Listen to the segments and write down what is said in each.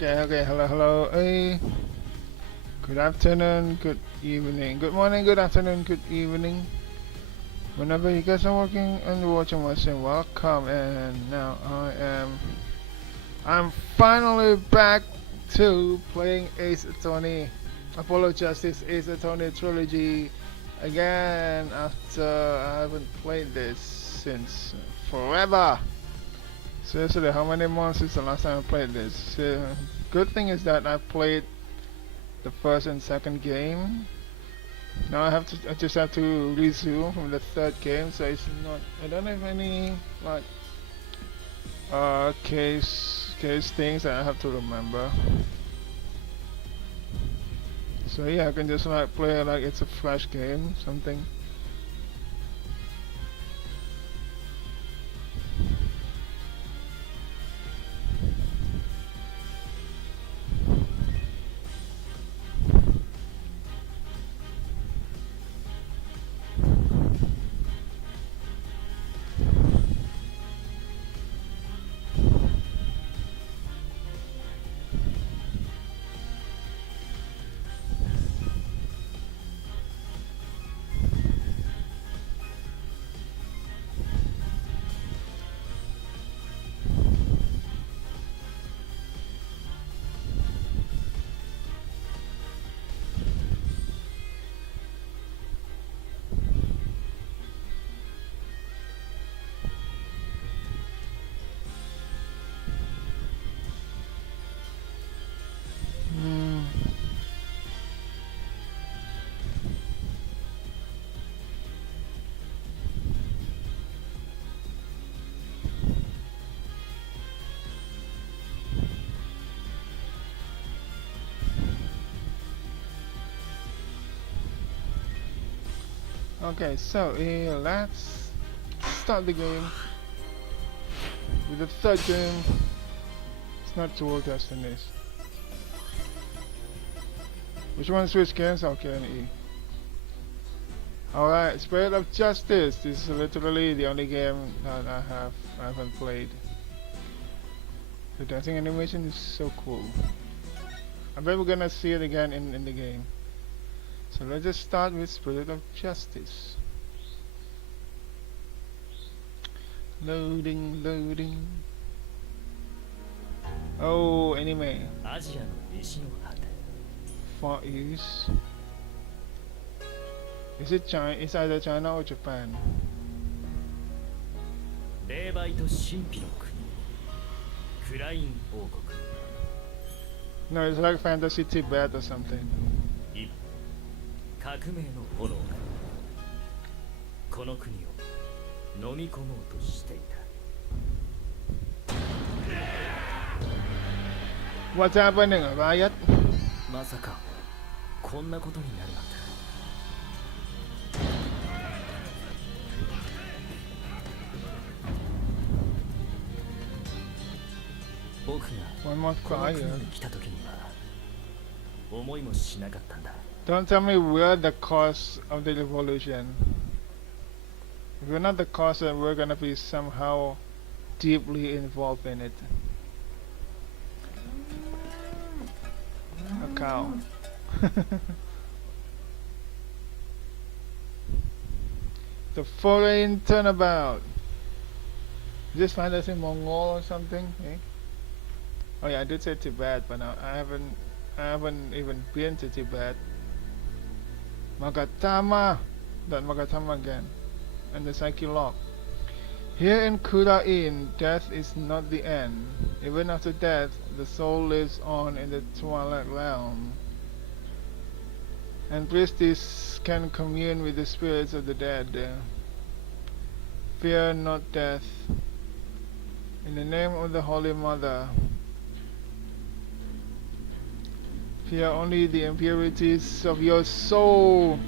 Okay, hello. Hey, good afternoon, good evening, good morning, good afternoon, good evening. Whenever you guys are working and watching my stream, welcome. And now I'm finally back to playing Ace Attorney, Apollo Justice Ace Attorney Trilogy again after I haven't played this since forever. Seriously, how many months since the last time I played this? Good thing is that I played the first and second game. Now I just have to resume from the third game, so it's not. I don't have any like case things that I have to remember. So yeah, I can just like play it like it's a fresh game, something. Hmm. Okay, so let's start the game with the third game. It's not Dual Destinies. Which one switch games? Okay, and E. Alright, Spirit of Justice. This is literally the only game that I haven't played. The dancing animation is so cool. I bet we're gonna see it again in the game. So let's just start with Spirit of Justice. Loading. Oh, anime. Far East. Is it China? It's either China or Japan. No, it's like Fantasy Tibet or something. What's happening? A riot? まさかこんなことになるなんて。僕が One more この cry. 国に来た時には思いもしなかったんだ。 Don't tell me we're the cause of the revolution. If we're not the cause, then we're gonna be somehow deeply involved in it. A cow. The foreign turnabout. Just find us in Mongol or something, eh? Oh yeah, I did say Tibet, but no, I haven't even been to Tibet. Magatama, that Magatama again, and the Psyche Lock. Here in Kura Inn, death is not the end. Even after death, the soul lives on in the Twilight Realm, and priestesses can commune with the spirits of the dead. Fear not death. In the name of the Holy Mother, fear only the impurities of your soul,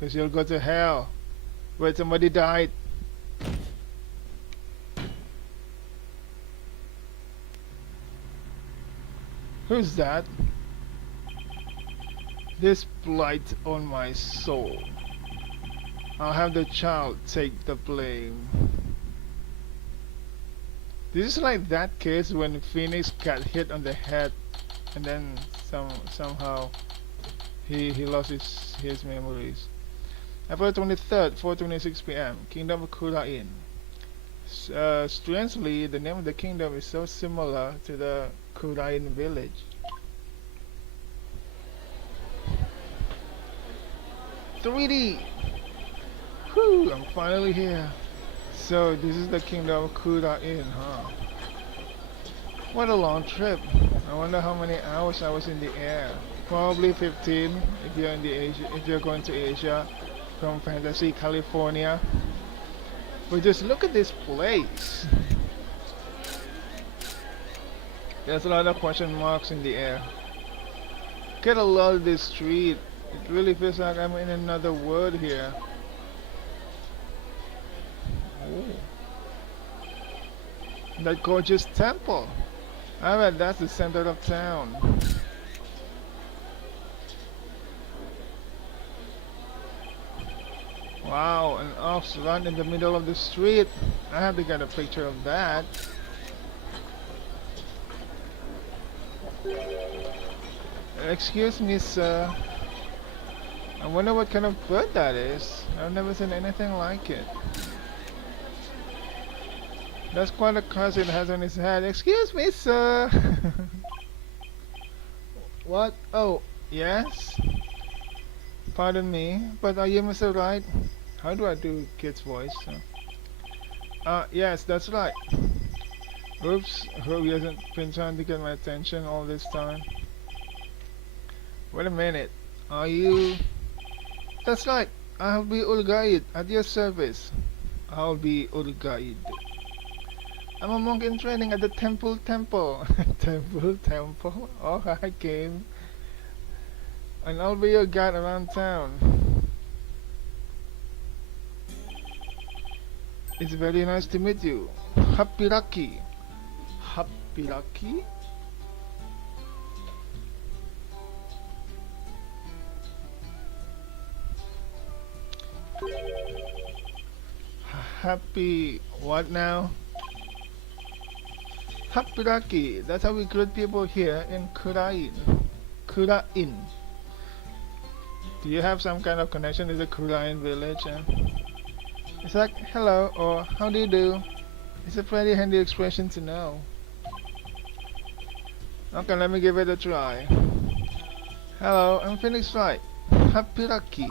because you'll go to hell where somebody died. Who's that? This blight on my soul. I'll have the child take the blame. This is like that case when Phoenix got hit on the head, and then somehow he lost his memories. April 23rd, 4:26 p.m. Kingdom of Kura Inn. Strangely, the name of the kingdom is so similar to the Kurain village. 3D! Whew, I'm finally here. So, this is the kingdom of Kura Inn, huh? What a long trip. I wonder how many hours I was in the air. Probably 15 if you're in the Asia, if you're going to Asia from Fantasy, California. But just look at this place. There's a lot of question marks in the air. Get a lot of this street. It really feels like I'm in another world here. Oh. That gorgeous temple. I bet that's the center of town. Wow, an ox run in the middle of the street. I have to get a picture of that. Excuse me, sir. I wonder what kind of bird that is. I've never seen anything like it. That's quite a crest it has on his head. Excuse me, sir. What? Oh, yes? Pardon me, but are you Mr. Right? How do I do kid's voice? Yes, that's right. Oops, hope he hasn't been trying to get my attention all this time. Wait a minute, are you... That's right, I'll be Ulgaid at your service. I'll be Ulgaid. I'm a monk in training at the Temple. Temple? Oh, I came. And I'll be your guide around town. It's very nice to meet you. Happy Lucky? Happy what now? Happy Lucky. That's how we greet people here in Kurain. Kurain. Do you have some kind of connection to the Kurain village? It's like hello or how do you do? It's a pretty handy expression to know. Okay, let me give it a try. Hello, I'm Phoenix Wright. Happy Lucky.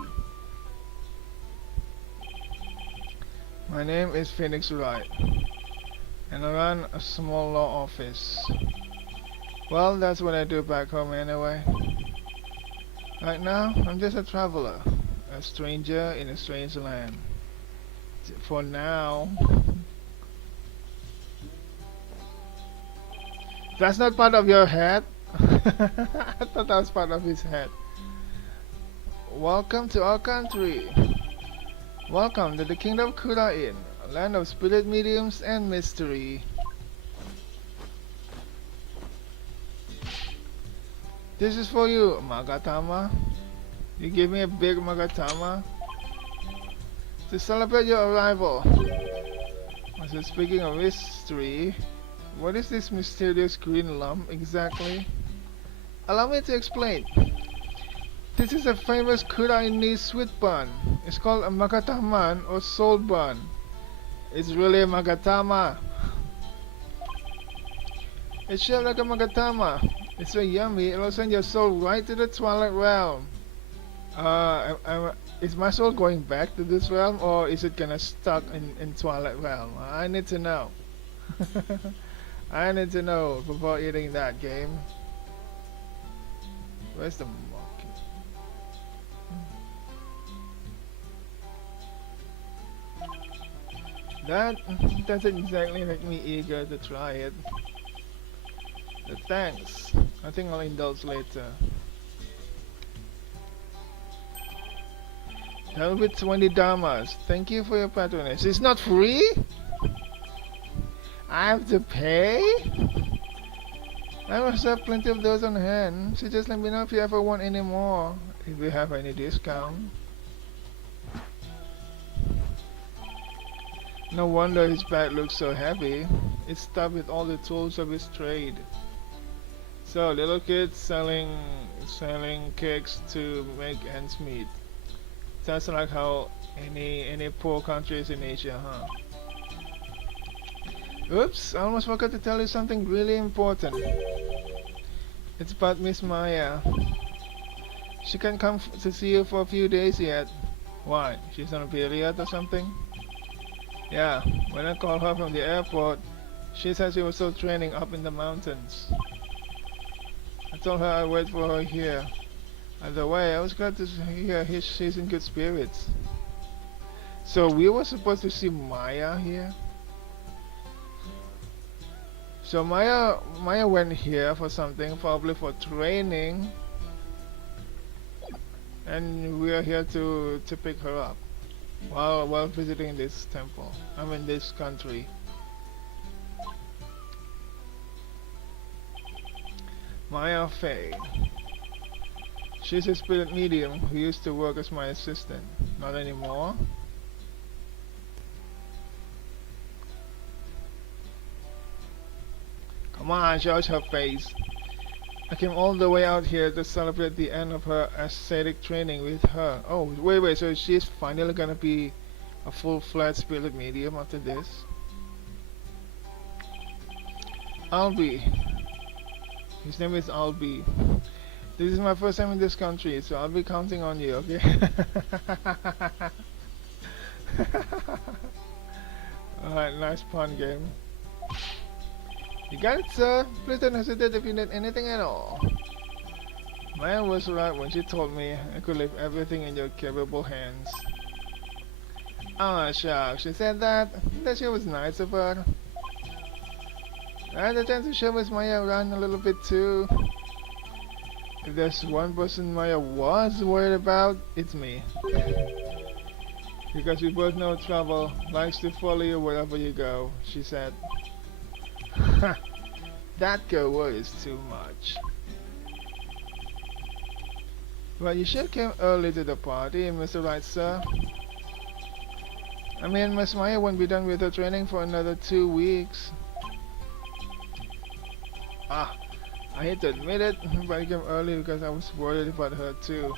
My name is Phoenix Wright, and I run a small law office. Well, that's what I do back home anyway. Right now, I'm just a traveler, a stranger in a strange land. For now. That's not part of your head? I thought that was part of his head. Welcome to our country. Welcome to the Kingdom of Kura Inn, a land of spirit mediums and mystery. This is for you, Magatama. You gave me a big Magatama to celebrate your arrival. So speaking of mystery, what is this mysterious green lump exactly? Allow me to explain. This is a famous Kurainese sweet bun. It's called a Magataman or soul bun. It's really a Magatama. It's shaped like a Magatama. It's so yummy, it'll send your soul right to the Twilight Realm. Is my soul going back to this realm, or is it gonna stuck in Twilight Realm? I need to know. I need to know before eating that game. Where's the monkey? That doesn't exactly make me eager to try it. But thanks. I think I'll indulge later. That'll be 20 Dharmas. Thank you for your patronage. It's not free? I have to pay? I must have plenty of those on hand. So just let me know if you ever want any more. If you have any discount. No wonder his bag looks so heavy. is stuffed with all the tools of his trade. So little kids selling cakes to make ends meet. Sounds like how any poor countries in Asia, huh? Oops, I almost forgot to tell you something really important. It's about Miss Maya. She can't come to see you for a few days yet. Why? She's on a period or something? Yeah, when I called her from the airport, she said she was still training up in the mountains. I told her I'd wait for her here. Either way, I was glad to hear she's in good spirits. So we were supposed to see Maya here? So Maya went here for something, probably for training, and we are here to pick her up while visiting this temple. I mean this country. Maya Fey. She's a spirit medium who used to work as my assistant. Not anymore. Come on, show us her face. I came all the way out here to celebrate the end of her ascetic training with her. Oh, wait, so she's finally gonna be a full-fledged spirit medium after this? Albi. His name is Albi. This is my first time in this country, so I'll be counting on you, okay? Alright, nice pun game. You got it, sir. Please don't hesitate if you need anything at all. Maya was right when she told me I could leave everything in your capable hands. Ah, shucks, she said that. That she was nice of her. I had the chance to show Miss Maya around a little bit too. If there's one person Maya was worried about, it's me. Because we both know trouble likes to follow you wherever you go, she said. That girl worries too much. Well, you sure came early to the party, Mr. Right, sir. I mean, Miss Maya won't be done with her training for another 2 weeks. Ah, I hate to admit it, but I came early because I was worried about her too.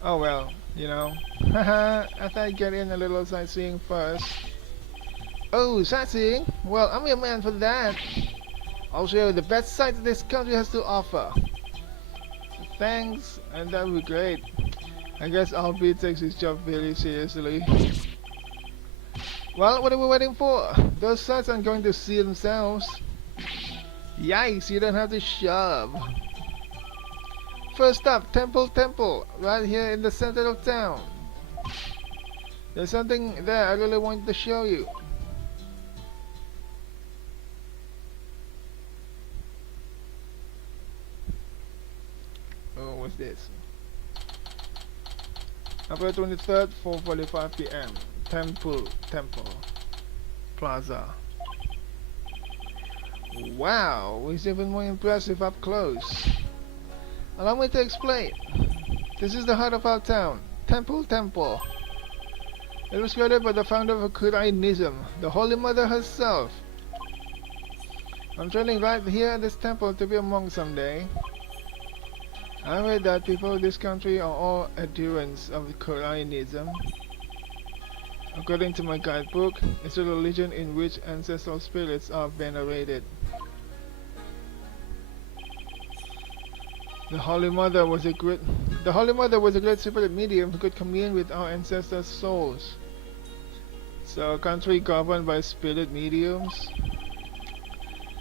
Oh well, you know. Haha, I thought I'd get in a little sightseeing first. Oh, sightseeing? Well, I'm your man for that. I'll show you the best sights this country has to offer. Thanks, and that would be great. I guess Albi takes his job very seriously. Well, what are we waiting for? Those sights aren't going to see themselves. Yikes, you don't have to shove. First up, Temple, right here in the center of town. There's something there I really want to show you. Oh, what's this? April 23rd, 4:45 p.m. Temple Plaza. Wow, it's even more impressive up close. Allow me to explain. This is the heart of our town, Temple. It was created by the founder of Kurainism, the Holy Mother herself. I'm training right here at this temple to be a monk someday. I read that people in this country are all adherents of Kurainism. According to my guidebook, it's a religion in which ancestral spirits are venerated. The Holy Mother was a great spirit medium who could commune with our ancestors' souls. So a country governed by spirit mediums,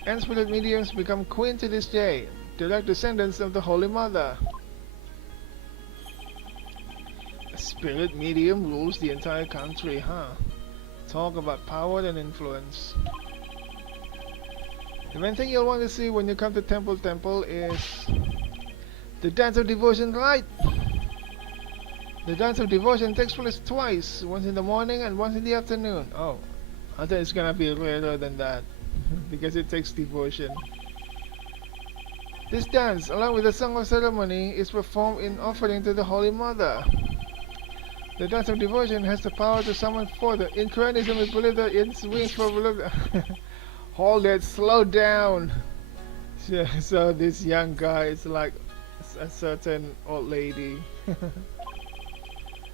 and spirit mediums become queen to this day, direct descendants of the Holy Mother. A spirit medium rules the entire country, huh? Talk about power and influence. The main thing you'll want to see when you come to Temple is the Dance of Devotion rite. The Dance of Devotion takes place twice, once in the morning and once in the afternoon. Oh, I thought it's gonna be rarer than that, because it takes devotion. This dance, along with the Song of Ceremony, is performed in offering to the Holy Mother. The dance of devotion has the power to summon forth the incarnation with believe that its wings for believe. Hold it, slow down. So this young guy is like a certain old lady.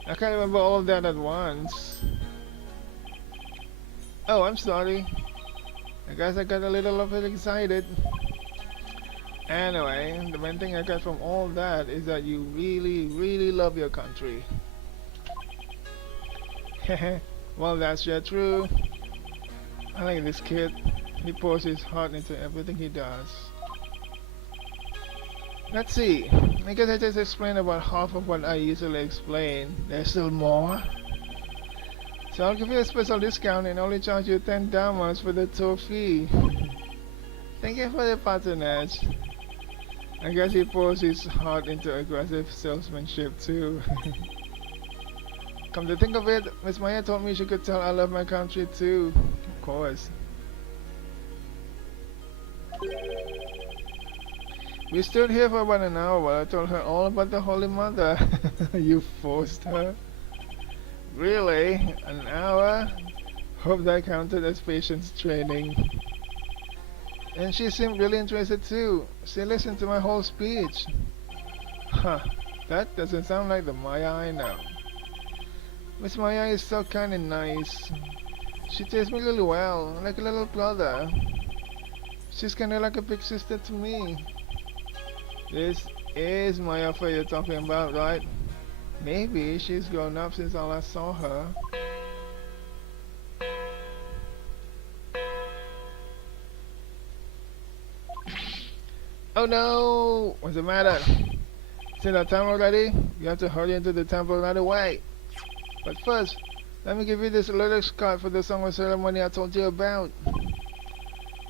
I can't remember all of that at once. Oh, I'm sorry. I guess I got a little bit excited. Anyway, the main thing I got from all that is that you really, really love your country. Well, that's yeah true. I like this kid. He pours his heart into everything he does. Let's see. I guess I just explained about half of what I usually explain. There's still more. So I'll give you a special discount and only charge you 10 damas for the tour fee. Thank you for the patronage. I guess he pours his heart into aggressive salesmanship too. Come to think of it, Miss Maya told me she could tell I love my country too. Of course. We stood here for about an hour while I told her all about the Holy Mother. You forced her? Really? An hour? Hope that counted as patience training. And she seemed really interested too. She listened to my whole speech. Huh, that doesn't sound like the Maya I know. Miss Maya is so kind and nice. She treats me really well, like a little brother. She's kinda like a big sister to me. This is Maya Fey you're talking about, right? Maybe she's grown up since I last saw her. Oh no! What's the matter? Is it that time already? You have to hurry into the temple right away. But first, let me give you this lyrics card for the song of ceremony I told you about.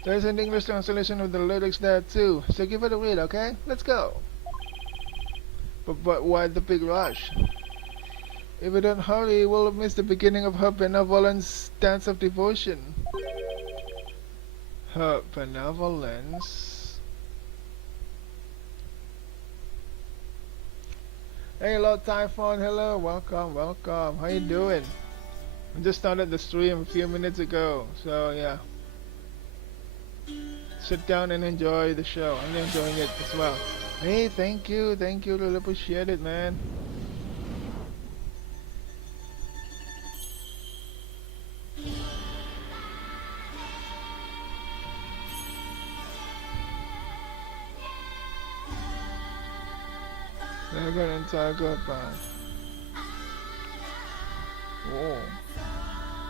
There's an English translation of the lyrics there too, so give it a read, okay? Let's go! But why the big rush? If we don't hurry, we'll miss the beginning of her benevolence dance of devotion. Her benevolence? Hey Lord Typhon, hello, welcome, welcome. How you doing? I just started the stream a few minutes ago, so yeah. Sit down and enjoy the show. I'm enjoying it as well. Hey, thank you, really appreciate it, man. Dragon and Tiger Band. Whoa.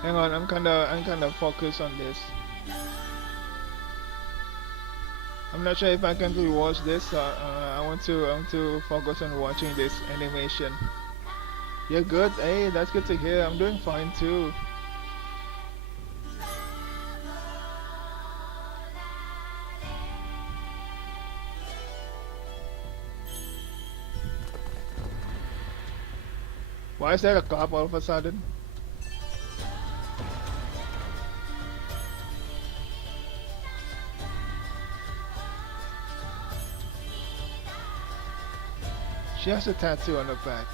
Hang on, I'm kinda focused on this. I'm not sure if I can rewatch this. I want to focus on watching this animation. You're good? Hey, that's good to hear. I'm doing fine too. Why is there a cop all of a sudden? She has a tattoo on her back.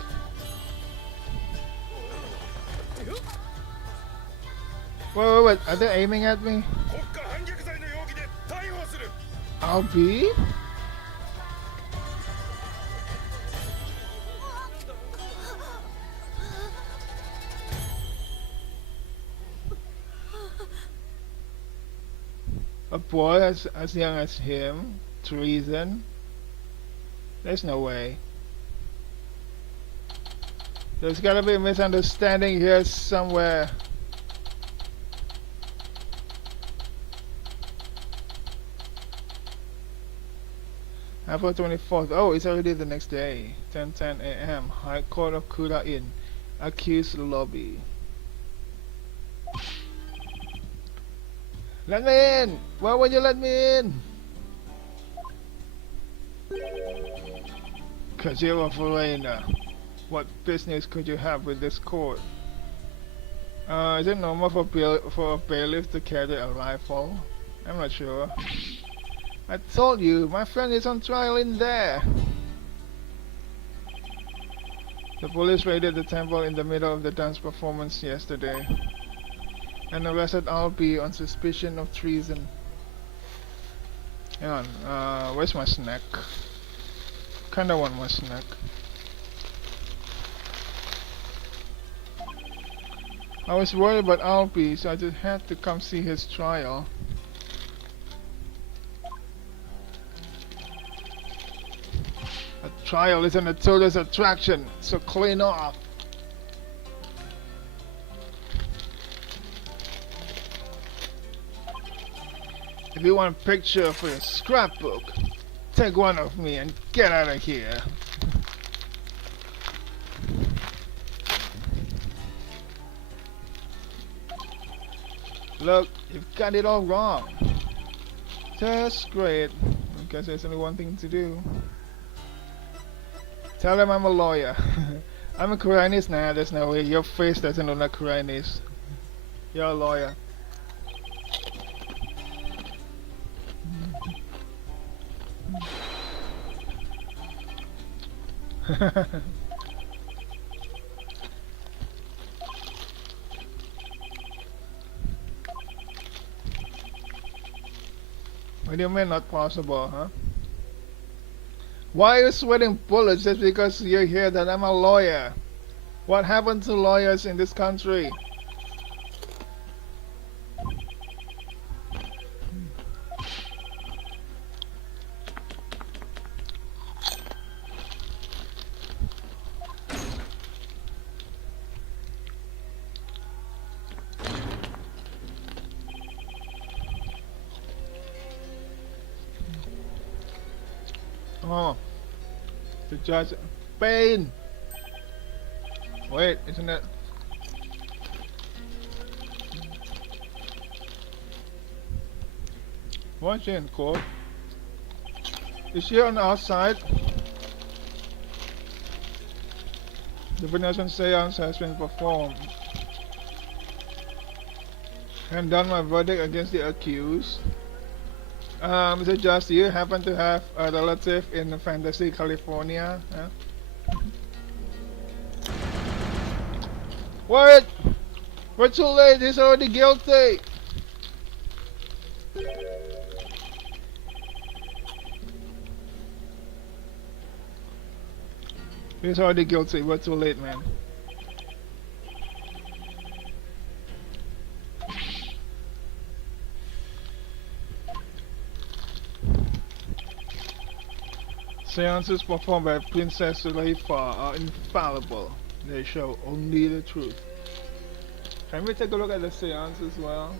Wait, are they aiming at me? I'll be? A boy as young as him? Treason? There's no way. There's gotta be a misunderstanding here somewhere. April 24th. Oh, it's already the next day. 10:10 a.m. High Court of Kuda Inn. Accused lobby. Let me in! Why would you let me in? Cause you're a foreigner. What business could you have with this court? Is it normal for a bailiff to carry a rifle? I'm not sure. I told you, my friend is on trial in there. The police raided the temple in the middle of the dance performance yesterday and arrested Albie on suspicion of treason. Hang on, where's my snack? Kinda want my snack. I was worried about Albie, so I just had to come see his trial. A trial isn't a tourist attraction, so clean off. If you want a picture for your scrapbook, take one of me and get out of here. Look, you've got it all wrong. Just great. I guess there's only one thing to do. Tell them I'm a lawyer. I'm a Koreanist now, there's no way. Your face doesn't look like Koreanist. You're a lawyer. What do you mean not possible, huh? Why are you sweating bullets just because you hear that I'm a lawyer? What happened to lawyers in this country? Oh, the judge. Pain! Wait, isn't it? What's she in court? Is she on the outside? The Venetian seance has been performed. And done my verdict against the accused. Mr. Judge, do you happen to have a relative in Fantasy, California? Huh? What? We're too late, he's already guilty! He's already guilty, we're too late, man. Seances performed by Princess Leifa are infallible. They show only the truth. Can we take a look at the seance as well?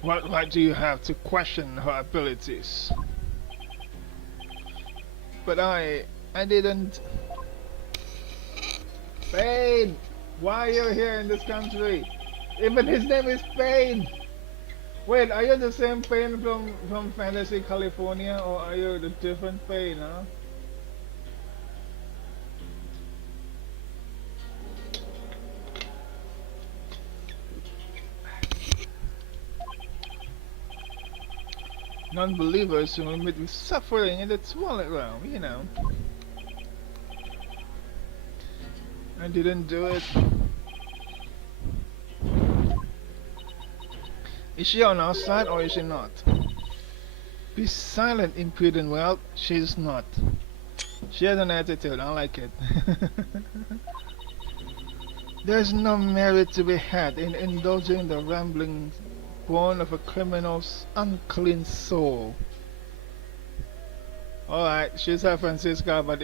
What right do you have to question her abilities? But I didn't. Pain! Why are you here in this country? Even his name is Pain! Wait, are you the same Pain from Fantasy, California, or are you the different Pain, huh? Non-believers who admit with suffering in the toilet realm, you know. I didn't do it. Is she on our side or is she not? Be silent, impudent. Well, she's not. She has an attitude, I like it. There's no merit to be had in indulging the rambling born of a criminal's unclean soul. Alright, she's her Francisca, but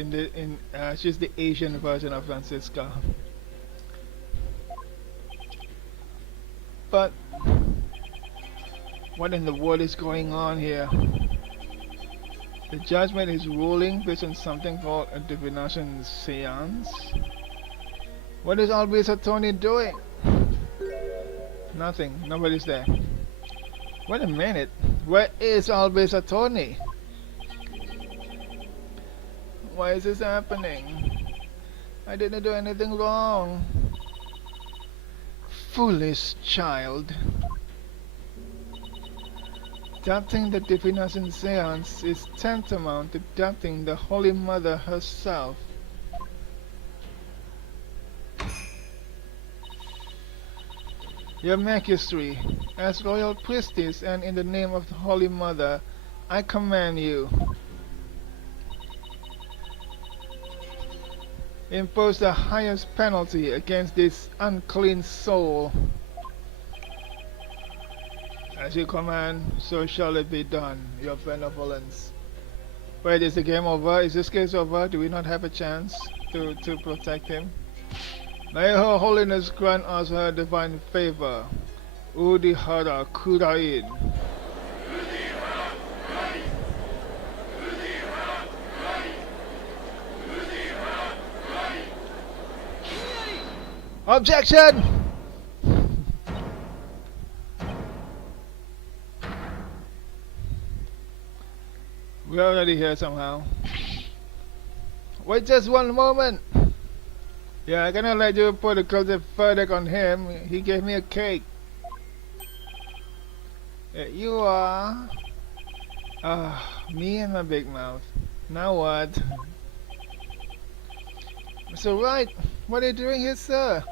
she's the Asian version of Francisca. But what in the world is going on here? The judgment is ruling based on something called a divination seance. What is Albie's attorney doing? Nothing. Nobody's there. Wait a minute. Where is Albie's attorney? Why is this happening? I didn't do anything wrong. Foolish child. Adopting the divination seance is tantamount to adopting the Holy Mother herself. Your Majesty, as royal priestess and in the name of the Holy Mother, I command you. Impose the highest penalty against this unclean soul. As you command, so shall it be done, your benevolence. Wait, is the game over? Is this case over? Do we not have a chance to protect him? May her holiness grant us her divine favor. Udihara Kurain. Objection! We're already here somehow. Wait just one moment. Yeah, I'm gonna let you put a guilty verdict on him. He gave me a cake. Yeah, you are. Me and my big mouth. Now what? Mr. Wright, what are you doing here, sir?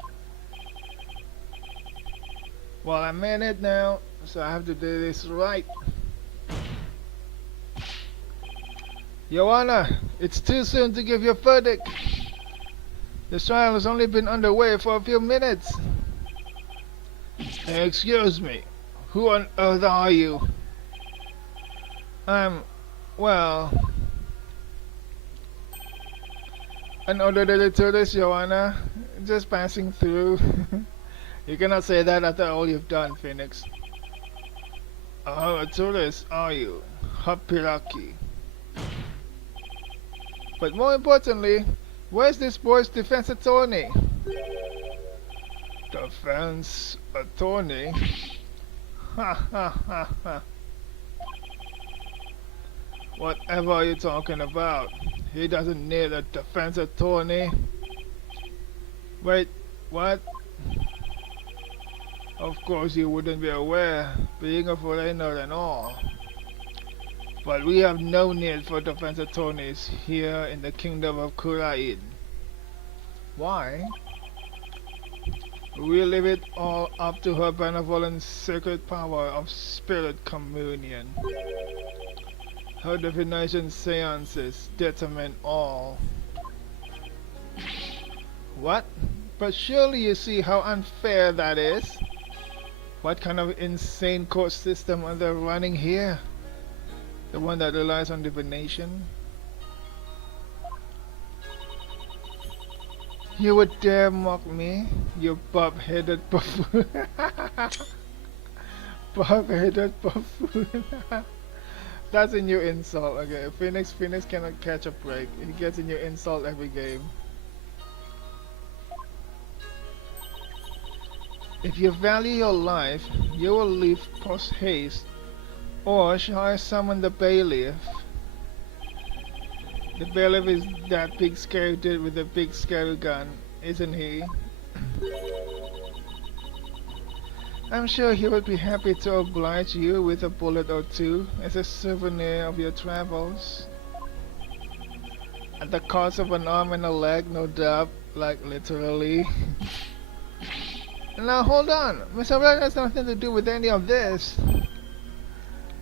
Well, I'm in it now, so I have to do this right. Your Honor, it's too soon to give your verdict. The trial has only been underway for a few minutes. Excuse me, who on earth are you? Well, an orderly tourist, Your Honor, just passing through. You cannot say that after all you've done, Phoenix. Oh, a tourist, are you? Hapiraki. But more importantly, where's this boy's defense attorney? Defense attorney? Ha ha ha ha. Whatever are you talking about? He doesn't need a defense attorney. Wait, what? Of course you wouldn't be aware, being a foreigner and all. But we have no need for defense attorneys here in the kingdom of Kurain. Why? We leave it all up to her benevolent sacred power of spirit communion. Her divination seances determine all. What? But surely you see how unfair that is? What kind of insane court system are they running here? The one that relies on divination? You would dare mock me, you bob-headed buffoon. Bob-headed buffoon. That's a new insult. Okay, Phoenix cannot catch a break. He gets a new insult every game. If you value your life, you will leave post haste. Or shall I summon the bailiff? The bailiff is that big scary dude with the big scary gun, isn't he? I'm sure he would be happy to oblige you with a bullet or two as a souvenir of your travels. At the cost of an arm and a leg, no doubt, like literally. Now hold on, Mr. Wright has nothing to do with any of this.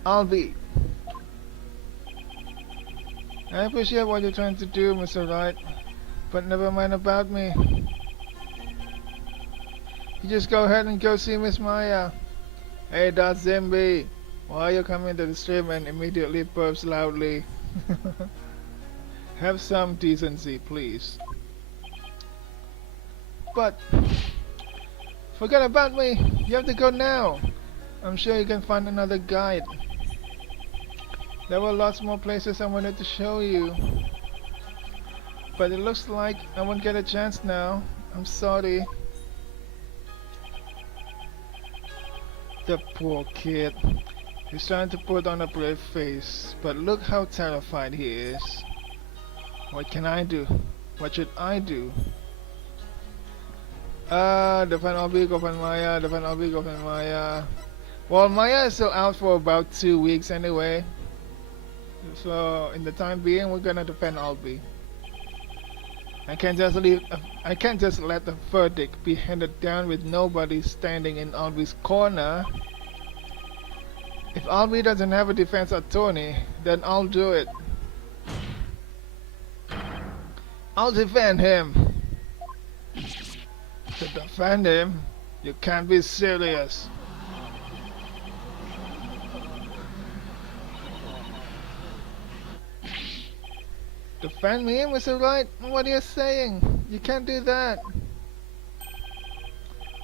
I'll be. I appreciate what you're trying to do, Mr. Wright, but never mind about me. You just go ahead and go see Miss Maya. Hey, that's Zimby. Why are you coming to the stream and immediately burps loudly? Have some decency, please. But forget about me. You have to go now. I'm sure you can find another guide. There were lots more places I wanted to show you. But it looks like I won't get a chance now. I'm sorry. The poor kid. He's trying to put on a brave face, but look how terrified he is. What can I do? What should I do? Depan Obi, Gopan Maya, Depan Obi, Gopan Maya. Well, Maya is still out for about 2 weeks anyway. So in the time being, we're gonna defend Albi. I can't just leave. I can't just let the verdict be handed down with nobody standing in Albi's corner. If Albi doesn't have a defense attorney, then I'll do it. I'll defend him. To defend him, you can't be serious. Defend me, Mr. Wright? What are you saying? You can't do that.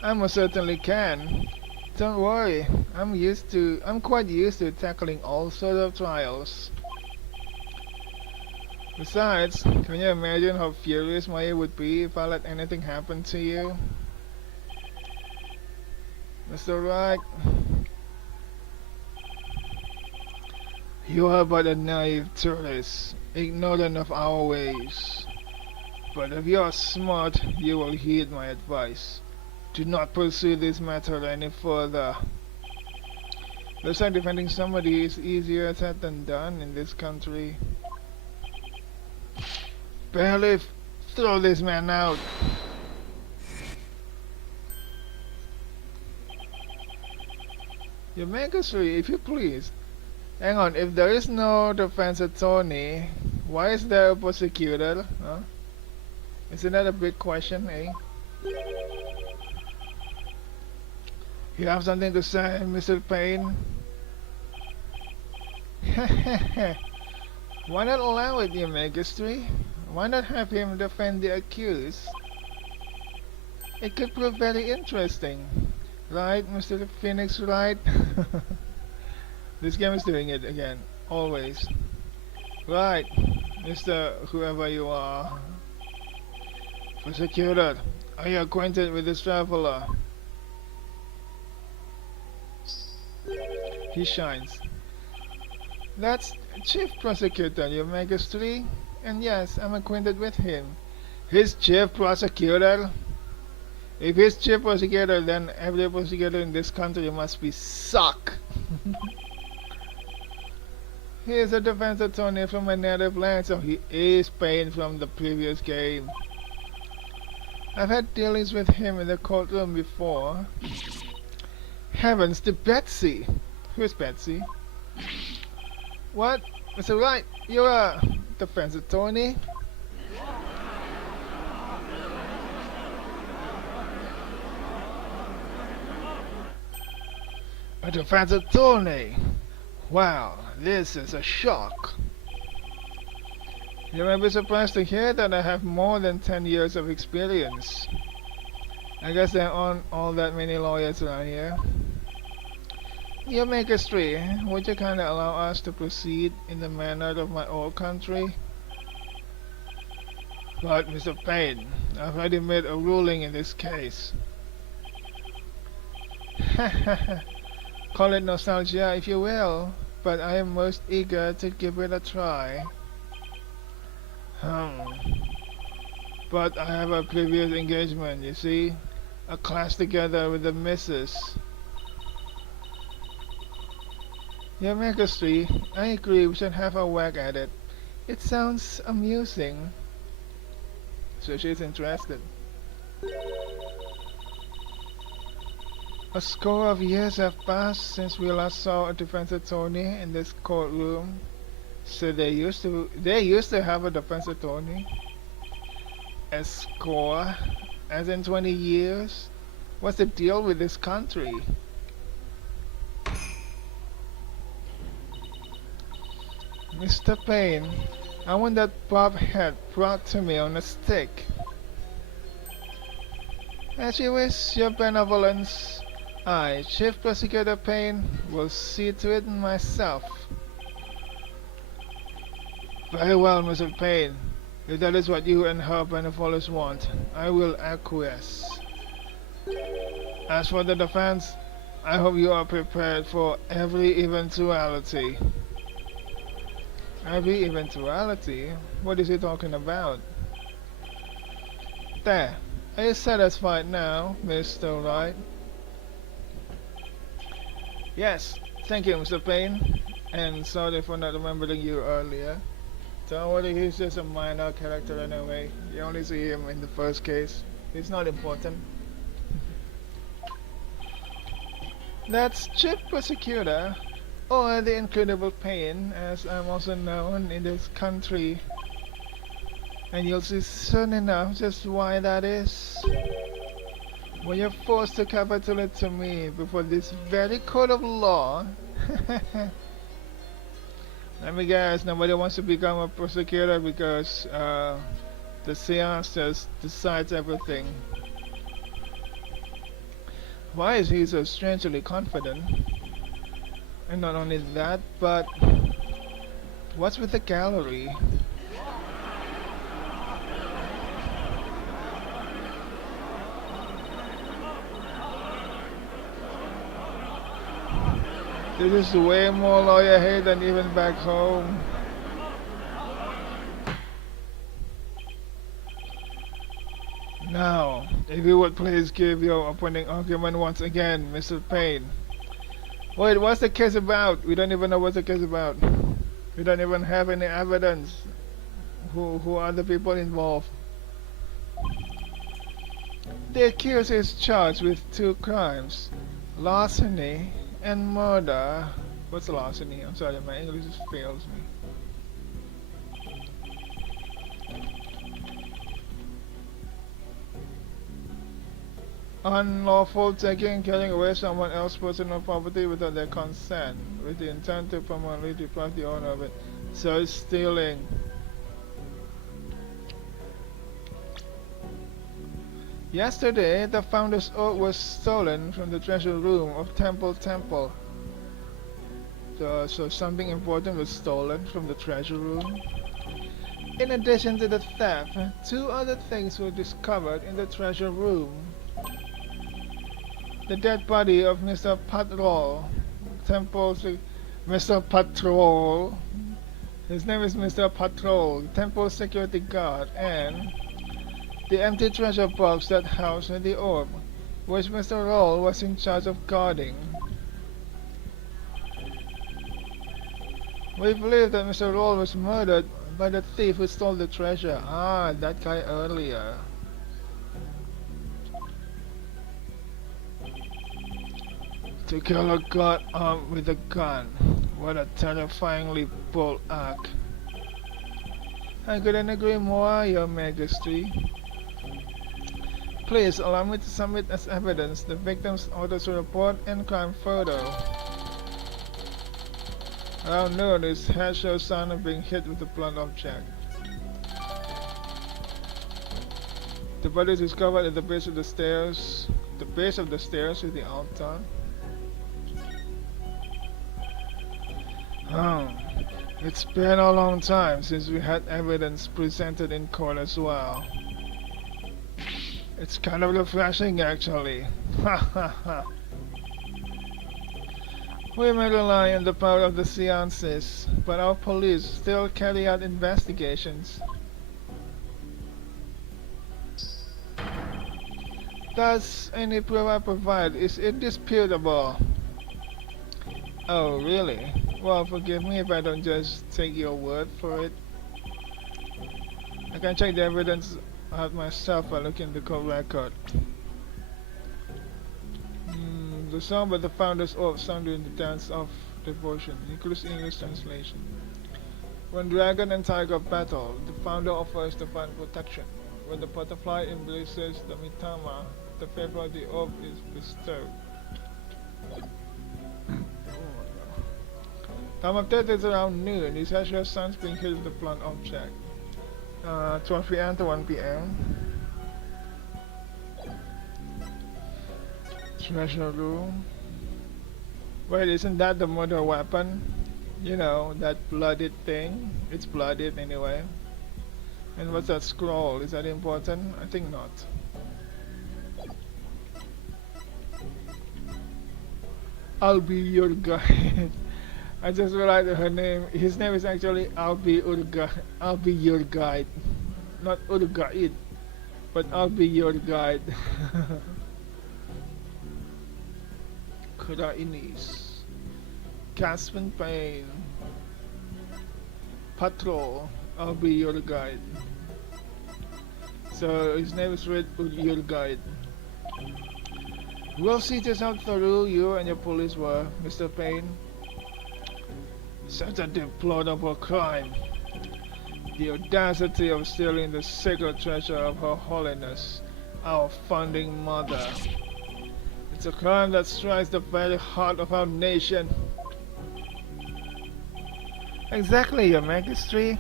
I most certainly can. Don't worry, I'm quite used to tackling all sorts of trials. Besides, can you imagine how furious Maya would be if I let anything happen to you? Mr. Wright, you are but a naive tourist, ignorant of our ways. But if you are smart, you will heed my advice. Do not pursue this matter any further. Looks like defending somebody is easier said than done in this country. Bailiff, throw this man out. Your Majesty, if you please. Hang on, if there is no defense attorney, why is there a prosecutor? Huh? Isn't that a big question, eh? You have something to say, Mr. Payne? Why not allow it, Your Majesty? Why not have him defend the accused? It could prove very interesting. Right, Mr. Phoenix, right? This game is doing it again. Always. Right, Mr. Whoever you are. Prosecutor, are you acquainted with this traveler? He shines. That's Chief Prosecutor, Your Majesty. And yes, I'm acquainted with him. His Chief Prosecutor? If he's Chief Prosecutor, then every prosecutor in this country must be suck. He is a defense attorney from my native land, so he is Payne from the previous game. I've had dealings with him in the courtroom before. Heavens to Betsy! Who's Betsy? What? Mr. Wright, you're a defense attorney? A defense attorney? Wow, this is a shock. You may be surprised to hear that I have more than 10 years of experience. I guess there aren't all that many lawyers around here. Your Majesty, would you kindly allow us to proceed in the manner of my old country? But, Mr. Payne, I've already made a ruling in this case. Call it nostalgia if you will, but I am most eager to give it a try. But I have a previous engagement, you see? A class together with the missus. Your Majesty, I agree we should have a whack at it. It sounds amusing. So she's interested. A score of years have passed since we last saw a defense attorney in this courtroom. So they used to have a defense attorney. A score? As in 20 years? What's the deal with this country? Mr. Payne, I want that bob head brought to me on a stick. As you wish, your benevolence. I, Chief Prosecutor Payne, will see to it myself. Very well, Mr. Payne. If that is what you and her benevolence want, I will acquiesce. As for the defense, I hope you are prepared for every eventuality. Every eventuality? What is he talking about? There. Are you satisfied now, Mr. Wright? Yes, thank you, Mr. Payne. And sorry for not remembering you earlier. Don't worry, he's just a minor character anyway. You only see him in the first case. He's not important. That's Chief Prosecutor, or the Incredible Payne, as I'm also known in this country. And you'll see soon enough just why that is. When you're forced to capitulate to me before this very court of law. Let me guess, nobody wants to become a prosecutor because the seance just decides everything. Why is he so strangely confident? And not only that, but what's with the gallery? This is way more lawyer hate than even back home. Now, if you would please give your opening argument once again, Mr. Payne. Wait, what's the case about? We don't even know what the case about. We don't even have any evidence. Who are the people involved? The accused is charged with 2 crimes: larceny and murder. What's larceny? I'm sorry, my English just fails me. Unlawful taking, carrying away someone else's personal property without their consent, with the intent to permanently deprive the owner of it. So it's stealing. Yesterday, the Founder's Oak was stolen from the treasure room of Temple. So something important was stolen from the treasure room. In addition to the theft, 2 other things were discovered in the treasure room. The dead body of Mr. Patrol, Mr. Patrol. His name is Mr. Patrol, Temple security guard, and the empty treasure box that housed the orb, which Mr. Roll was in charge of guarding. We believe that Mr. Roll was murdered by the thief who stole the treasure. Ah, that guy earlier. To kill a god armed with a gun. What a terrifyingly bold act. I couldn't agree more, Your Majesty. Please allow me to submit as evidence the victim's autopsy report and crime photo. Around noon, his head shows signs of being hit with a blunt object. The body is discovered at the base of the stairs. The base of the stairs is the altar. It's been a long time since we had evidence presented in court as well. It's kind of refreshing, actually. Ha ha ha. We may rely on the power of the seances, but our police still carry out investigations. Thus, any proof I provide is indisputable. Oh, really? Well, forgive me if I don't just take your word for it. I can check the evidence out myself by looking at the court record. The song by the Founder's Oak sung during the Dance of Devotion includes English translation. When dragon and tiger battle, the Founder offers divine protection. When the butterfly embraces the Mitama, the favor of the orb is bestowed. Time of death is around noon. His actual son's being hit with a blunt object. 12 PM to 1 PM. Treasure room. Wait, isn't that the murder weapon? You know, that blooded thing? It's blooded anyway. And what's that scroll? Is that important? I think not. I'll be your guide. I just realized that his name is actually I'll be your guide. Not Urgaid, but I'll be your guide. Kurainis. Caspian Payne. Patrol, I'll be your guide. So his name is Red, your guide. We'll see just how thorough you and your police were, Mr. Payne. Such a deplorable crime. The audacity of stealing the sacred treasure of Her Holiness, our founding mother. It's a crime that strikes the very heart of our nation. Exactly, Your Majesty.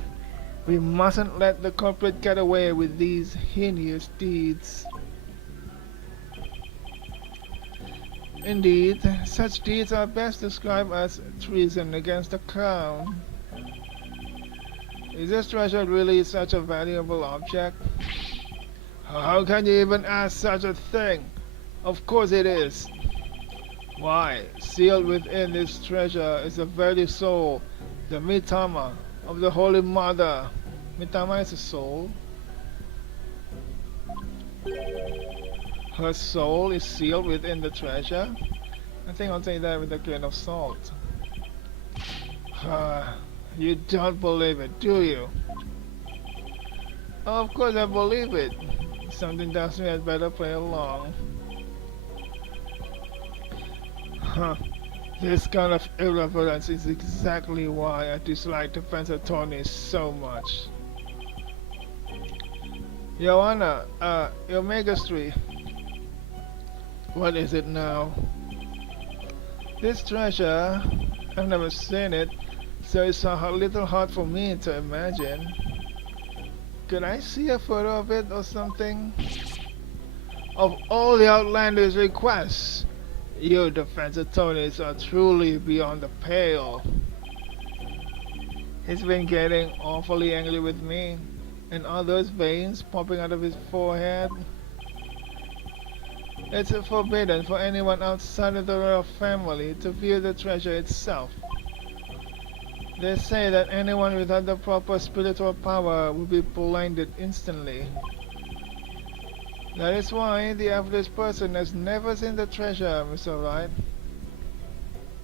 We mustn't let the culprit get away with these heinous deeds. Indeed, such deeds are best described as treason against the crown. Is this treasure really such a valuable object? How can you even ask such a thing? Of course it is. Why, sealed within this treasure is the very soul, the Mitama, of the Holy Mother. Mitama is a soul. Her soul is sealed within the treasure? I think I'll take that with a grain of salt. You don't believe it, do you? Of course I believe it. Something tells me I'd better play along. This kind of irreverence is exactly why I dislike defense attorneys so much. Your Honor, Your Majesty. What is it now? This treasure, I've never seen it, so it's a little hard for me to imagine. Could I see a photo of it or something? Of all the outlandish requests, you defense attorneys are truly beyond the pale. He's been getting awfully angry with me, and all those veins popping out of his forehead. It's forbidden for anyone outside of the royal family to view the treasure itself. They say that anyone without the proper spiritual power will be blinded instantly. That is why the average person has never seen the treasure, Mr. Wright.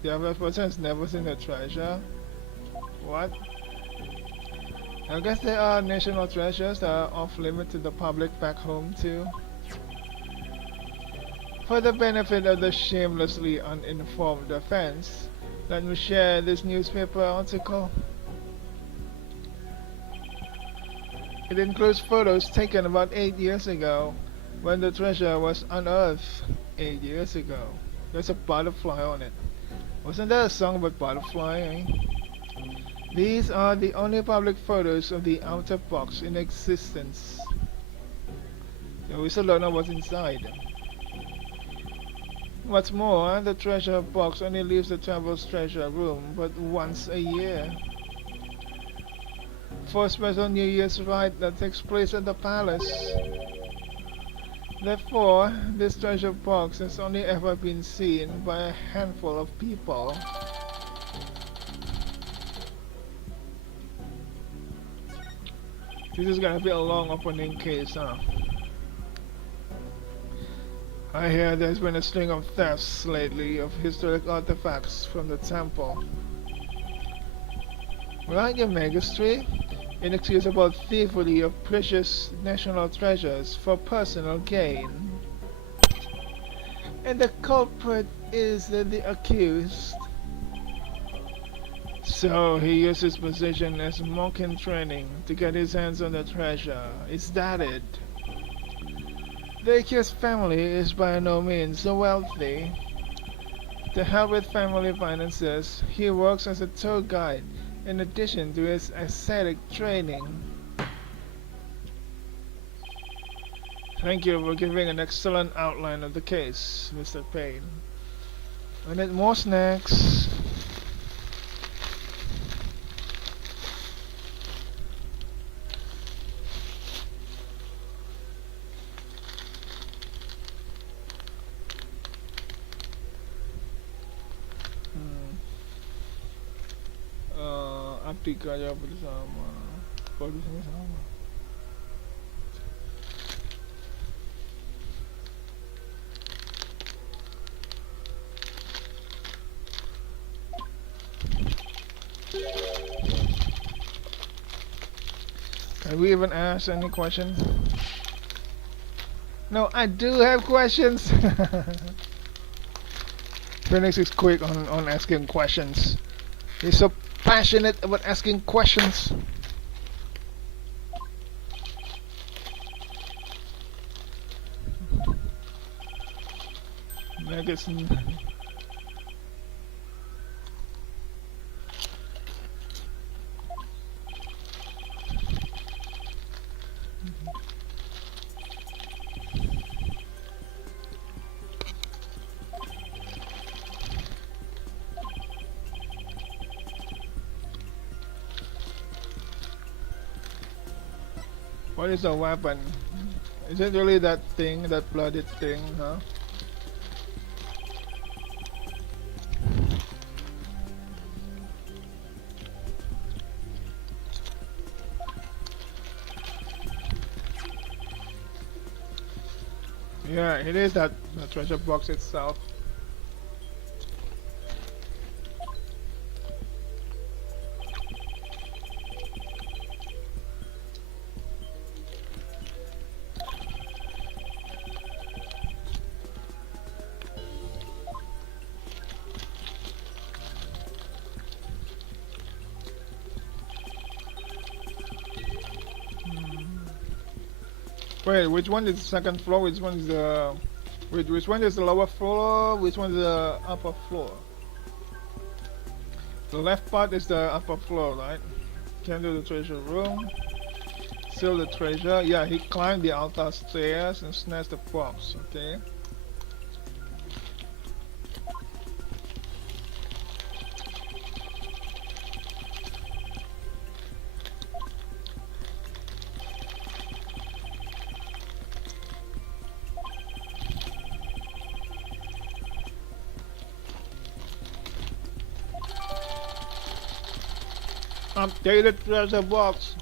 The average person has never seen the treasure? What? I guess there are national treasures that are off limit to the public back home too. For the benefit of the shamelessly uninformed defense, let me share this newspaper article. It includes photos taken about 8 years ago, when the treasure was unearthed 8 years ago. There's a butterfly on it. Wasn't there a song about butterfly, eh? These are the only public photos of the outer box in existence. Yeah, we still don't know what's inside. What's more, the treasure box only leaves the Travel's treasure room but once a year. For a special New Year's rite that takes place at the palace. Therefore, this treasure box has only ever been seen by a handful of people. This is gonna be a long opening case, huh? I hear there's been a string of thefts lately of historic artifacts from the temple. Right, Your Majesty? Inexcusable thievery of precious national treasures for personal gain. And the culprit is the accused. So he used his position as monk in training to get his hands on the treasure. Is that it? The accused family is by no means so wealthy. To help with family finances, he works as a tour guide in addition to his ascetic training. Thank you for giving an excellent outline of the case, Mr. Payne. I need more snacks. Abdi Kaya Bersama. Produksinya sama. Can we even ask any questions? No, I do have questions. Phoenix is quick on asking questions. He's so passionate about asking questions. Nuggets. What is a weapon? Is it really that thing, that blooded thing, huh? Yeah, it is that the treasure box itself. Wait, which one is the second floor? Which one is the... Wait, which one is the lower floor? Which one is the upper floor? The left part is the upper floor, right? Can do the treasure room. Steal the treasure. Yeah, he climbed the altar stairs and snatched the box. Okay. Updated treasure box.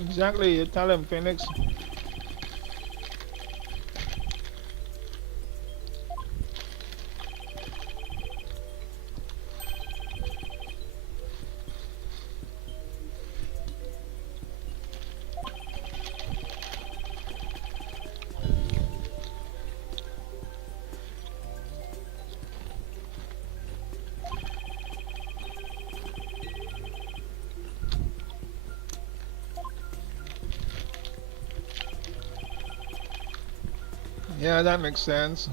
Exactly, you tell him, Phoenix. Yeah, that makes sense.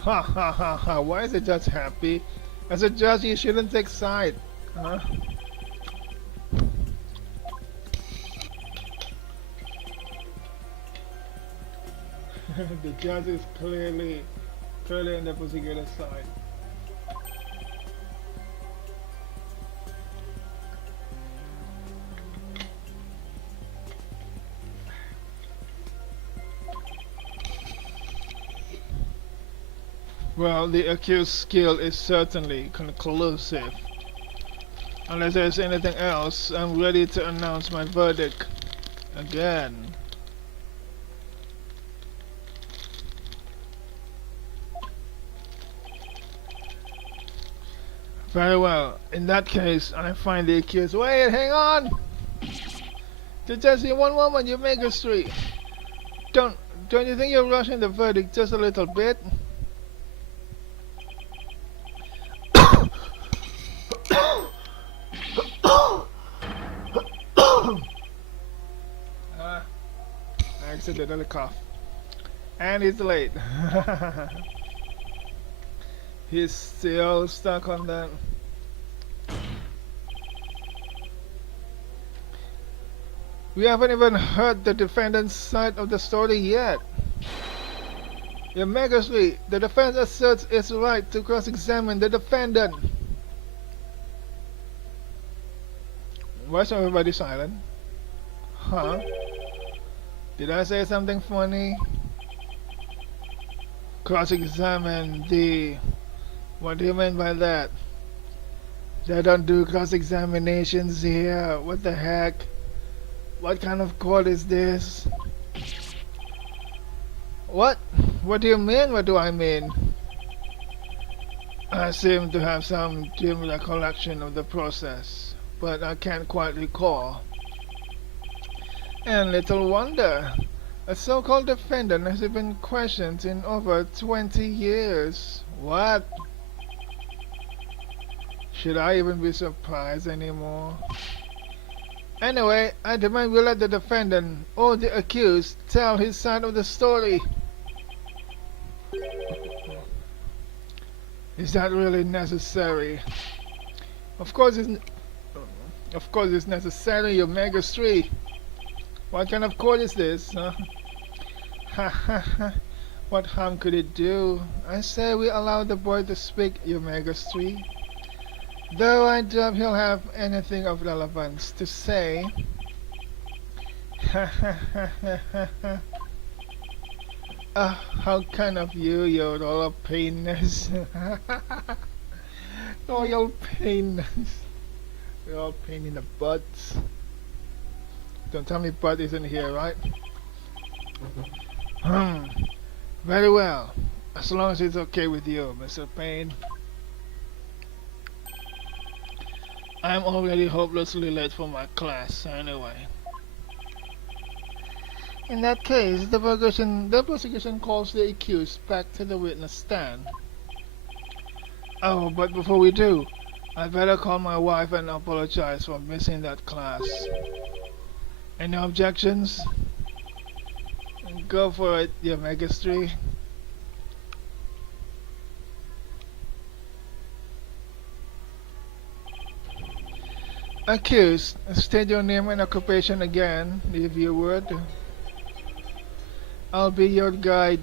Ha ha ha ha, why is the judge happy? As a judge, you shouldn't take side. Huh? The judge is clearly on the prosecutor's side. Well, the accused's skill is certainly conclusive. Unless there's anything else, I'm ready to announce my verdict again. Very well. In that case, I find the accused. Wait, hang on! Just in one moment, you make history. Don't you think you're rushing the verdict just a little bit? Accidentally cough. And he's late. He's still stuck on that. We haven't even heard the defendant's side of the story yet. Your Majesty, the defense asserts its right to cross-examine the defendant. Why is everybody silent? Huh? Did I say something funny? Cross-examine the What do you mean by that? They don't do cross-examinations here. What the heck? What kind of court is this? What? What do you mean? What do I mean? I seem to have some dim recollection of the process, but I can't quite recall. And little wonder, a so-called defendant has been questioned in over 20 years. What? Should I even be surprised anymore? Anyway, I demand we let the defendant, or the accused, tell his side of the story. Is that really necessary? Of course it's necessary, you Magus 3. What kind of court is this, huh? Ha ha ha. What harm could it do? I say we allow the boy to speak, you Magus 3. Though I doubt he'll have anything of relevance to say. Ha ha ha ha ha ha. How kind of you, you royal painness. Royal painness. Royal pain in the butt. Don't tell me butt isn't here, right? Very well. As long as it's okay with you, Mr. Payne. I'm already hopelessly late for my class, anyway. In that case, the prosecution calls the accused back to the witness stand. Oh, but before we do, I'd better call my wife and apologize for missing that class. Any objections? Go for it, your Magus 3. Accused, state your name and occupation again, if you would. I'll be your guide.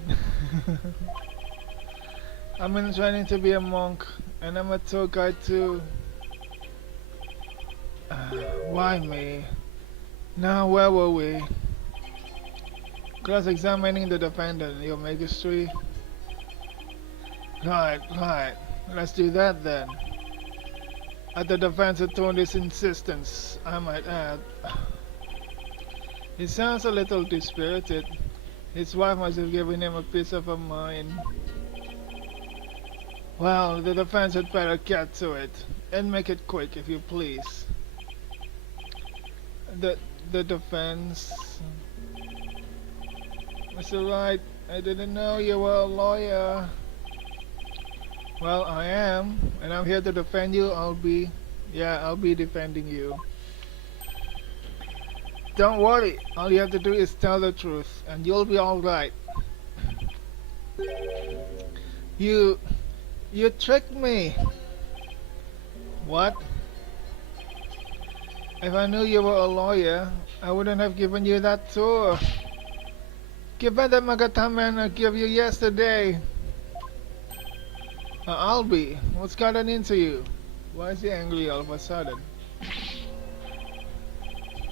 I'm in training to be a monk, and I'm a tour guide too. Why me? Now, where were we? Cross-examining the defendant, your Magus 3. Right. Let's do that then. At the defense attorney's insistence, I might add. He sounds a little dispirited. His wife must have given him a piece of her mind. Well, the defense had better get to it, and make it quick if you please. The defense... Mr. Wright, I didn't know you were a lawyer. Well, I am, and I'm here to defend you. I'll be defending you. Don't worry, all you have to do is tell the truth, and you'll be alright. You tricked me. What? If I knew you were a lawyer, I wouldn't have given you that tour. Given that Magataman I gave you yesterday. Albie, what's gotten into you? Why is he angry all of a sudden?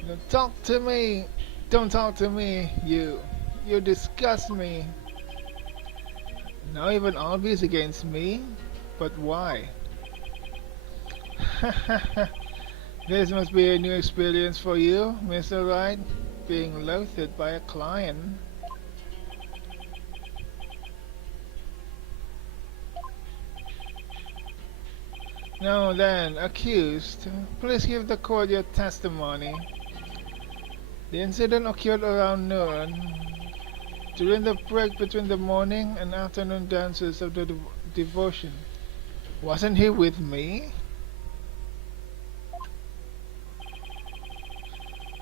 Don't talk to me! Don't talk to me, you! You disgust me! Now even Albie's against me? But why? This must be a new experience for you, Mr. Wright, being loathed by a client. Now then, accused, please give the court your testimony. The incident occurred around noon, during the break between the morning and afternoon dances of the devotion. Wasn't he with me?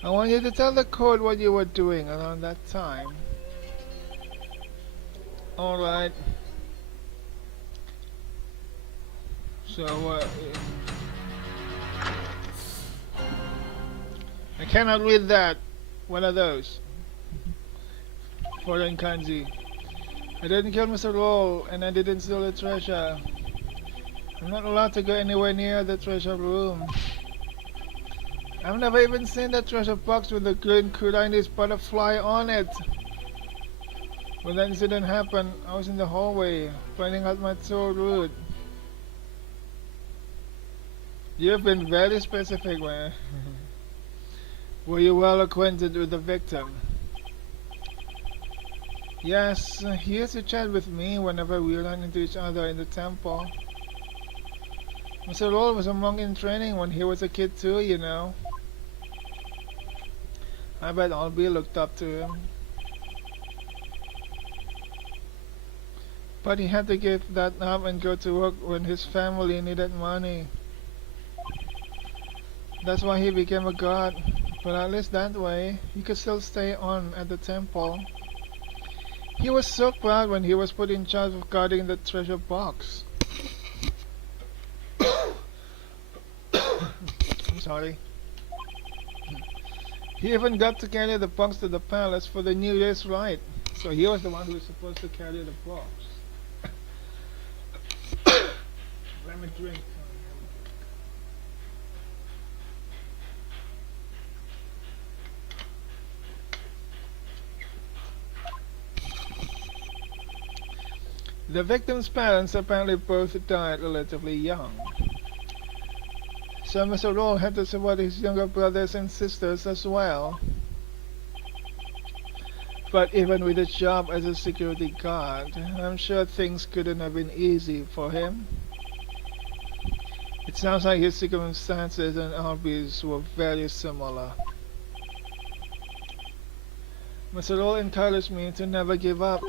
I want you to tell the court what you were doing around that time. Alright. So, I cannot read that. What are those? Foreign kanji. I didn't kill Mr. Roll, and I didn't steal the treasure. I'm not allowed to go anywhere near the treasure room. I've never even seen that treasure box with the green Chinese butterfly on it. When that incident happened, I was in the hallway, finding out my tour route. You've been very specific, man. Were you well acquainted with the victim? Yes, he used to chat with me whenever we ran into each other in the temple. Mr. Roll was a monk in training when he was a kid too, you know. I bet Albie looked up to him. But he had to give that up and go to work when his family needed money. That's why he became a god. But at least that way, he could still stay on at the temple. He was so proud when he was put in charge of guarding the treasure box. I'm sorry. He even got to carry the box to the palace for the New Year's rite. So he was the one who was supposed to carry the box. Let me drink. The victim's parents apparently both died relatively young. So Mr. Roll had to support his younger brothers and sisters as well. But even with a job as a security guard, I'm sure things couldn't have been easy for him. It sounds like his circumstances and Albie's were very similar. Mr. Roll encouraged me to never give up.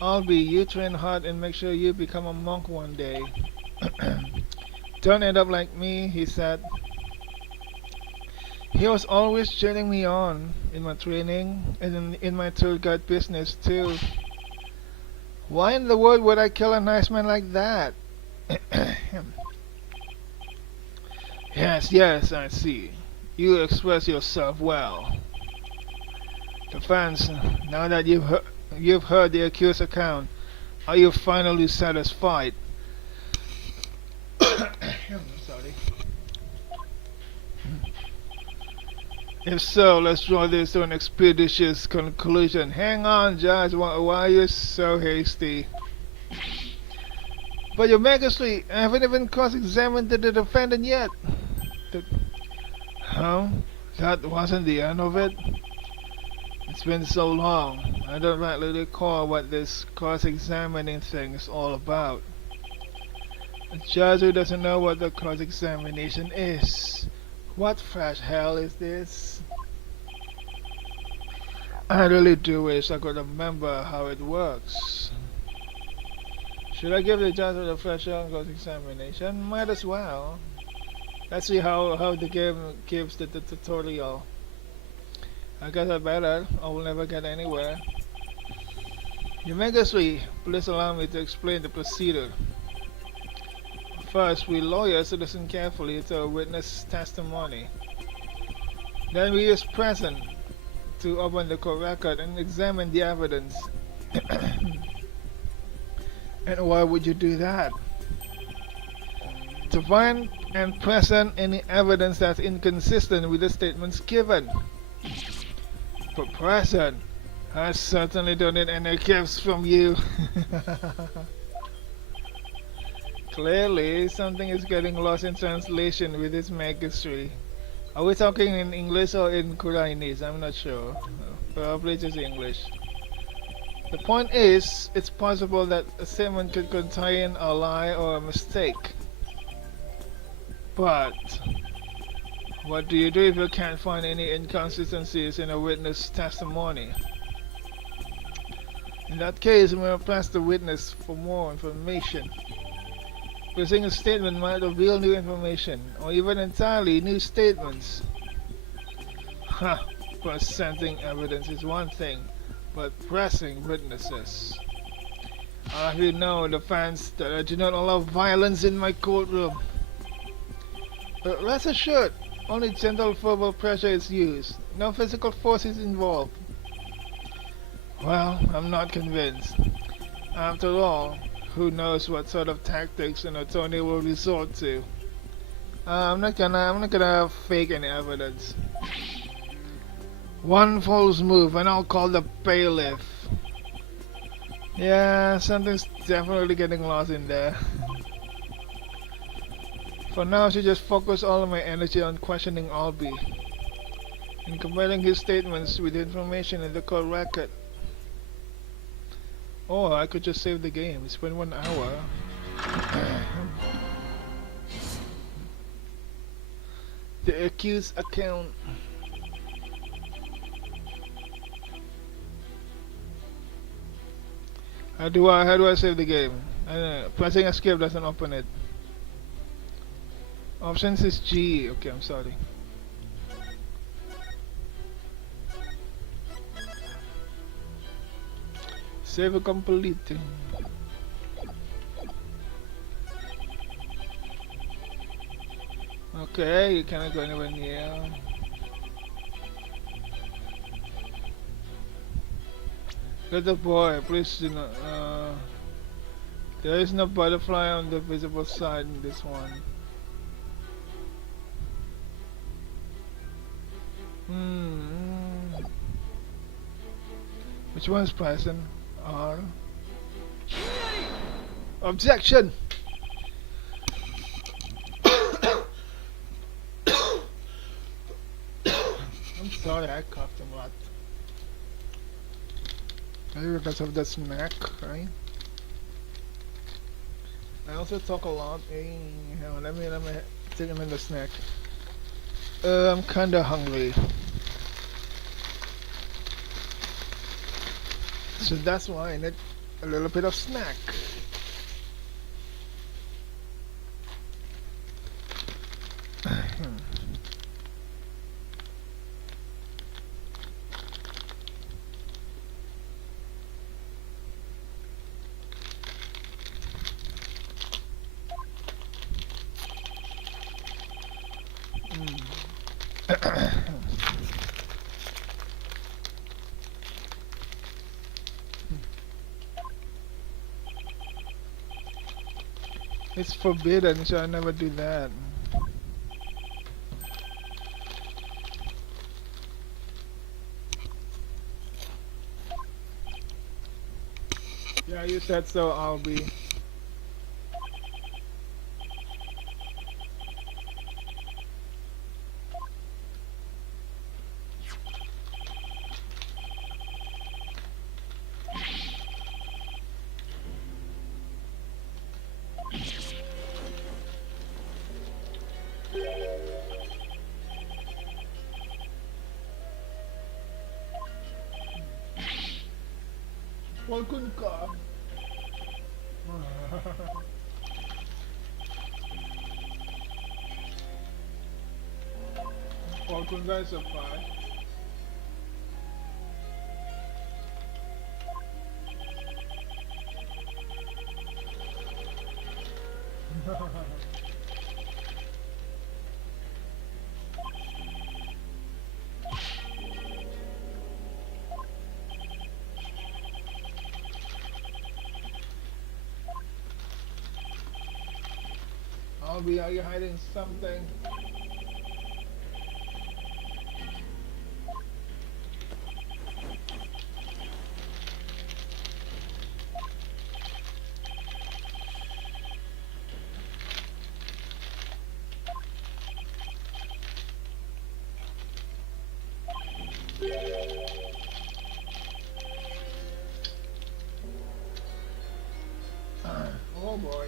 Albie, you train hard and make sure you become a monk one day. Don't end up like me, he said. He was always cheering me on in my training and in my tour guide business too. Why in the world would I kill a nice man like that? Yes, I see. You express yourself well. The fans, now that you've heard the accused account, are you finally satisfied? Sorry. If so, let's draw this to an expeditious conclusion. Hang on, Judge. Why are you so hasty? But Your Majesty, I haven't even cross-examined the defendant yet. Huh? That wasn't the end of it? It's been so long. I don't rightly recall what this cross-examining thing is all about. A judge who doesn't know what the cross-examination is. What fresh hell is this? I really do wish I could remember how it works. Should I give the judge a refresher on cross-examination? Might as well. Let's see how the game gives the tutorial. I guess I better. I will never get anywhere. Your Majesty, please allow me to explain the procedure. First, we lawyers listen carefully to a witness' testimony. Then we use present to open the court record and examine the evidence. And why would you do that? To find and present any evidence that's inconsistent with the statements given. For present, I certainly don't need any gifts from you. Clearly, something is getting lost in translation with His Majesty. Are we talking in English or in Koreanese? I'm not sure. Probably just English. The point is, it's possible that a statement could contain a lie or a mistake. But what do you do if you can't find any inconsistencies in a witness' testimony? In that case, we will press the witness for more information. Pressing a statement might reveal new information, or even entirely new statements. Presenting evidence is one thing, but pressing witnesses. I'll have you know, the fans, that I do not allow violence in my courtroom. But rest assured, only gentle verbal pressure is used. No physical force is involved. Well, I'm not convinced. After all, who knows what sort of tactics an attorney will resort to. I'm not gonna fake any evidence. One false move and I'll call the bailiff. Yeah, something's definitely getting lost in there. For now, I should just focus all of my energy on questioning Albie and comparing his statements with the information in the call record. Or I could just save the game. It's been 1 hour. The accused account. How do I save the game? Pressing escape doesn't open it. Options is G. Okay, I'm sorry. Save complete. Okay, you cannot go anywhere near. Little boy, please do not. There is no butterfly on the visible side in this one. Which one's present? R. Objection! I'm sorry, I coughed a lot. Maybe because of the snack, right? I also talk a lot. Hey, let me take another snack. I'm kinda hungry. So that's why I need a little bit of snack. It's forbidden, so I never do that. Yeah, you said so, Albie. Falcon ka. Falcon guys are fine. Albie, are you hiding something? Oh boy.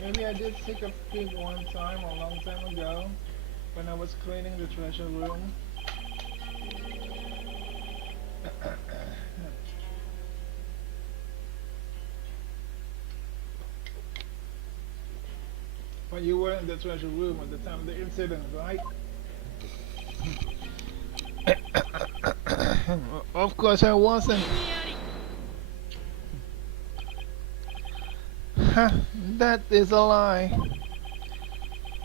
Maybe I did take a peek one time a long time ago when I was cleaning the treasure room. When you were in the treasure room at the time of the incident, right? Of course I wasn't. That is a lie.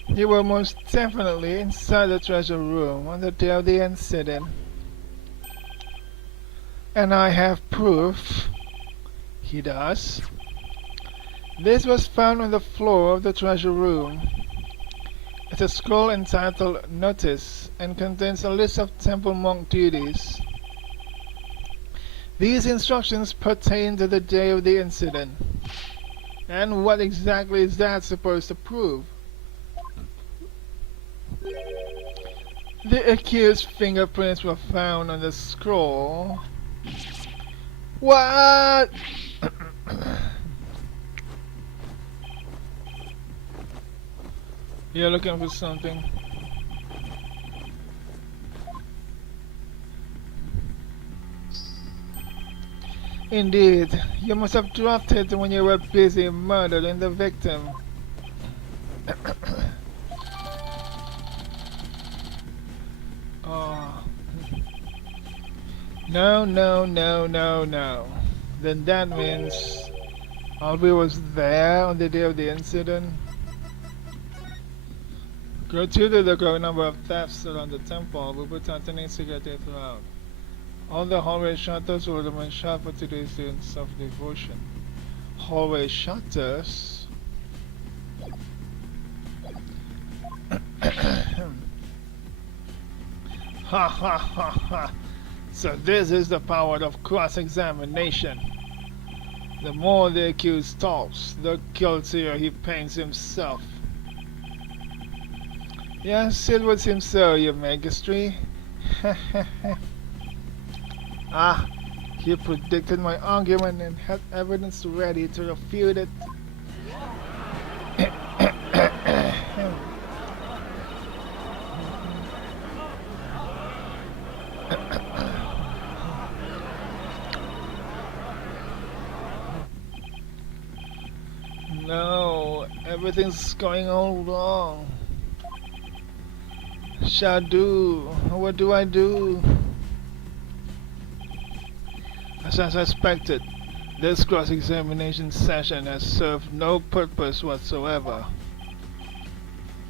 You were most definitely inside the treasure room on the day of the incident. And I have proof. He does. This was found on the floor of the treasure room. It's a scroll entitled Notice and contains a list of temple monk duties. These instructions pertain to the day of the incident. And what exactly is that supposed to prove? The accused's fingerprints were found on the scroll. What? You're looking for something. Indeed, you must have dropped it when you were busy murdering the victim. Oh. No, no, no, no, no. Then that means Albie was there on the day of the incident. Gratuity the growing number of thefts around the temple will be tightening security throughout. All the hallway shutters will remain shut for today's students of devotion. Hallway shutters? Ha ha ha ha! So this is the power of cross-examination. The more the accused talks, the guiltier he paints himself. Yes, it would seem so, your Majesty. Ah, he predicted my argument and had evidence ready to refute it. No, everything's going all wrong. Shadu, what do I do? As I suspected, this cross-examination session has served no purpose whatsoever.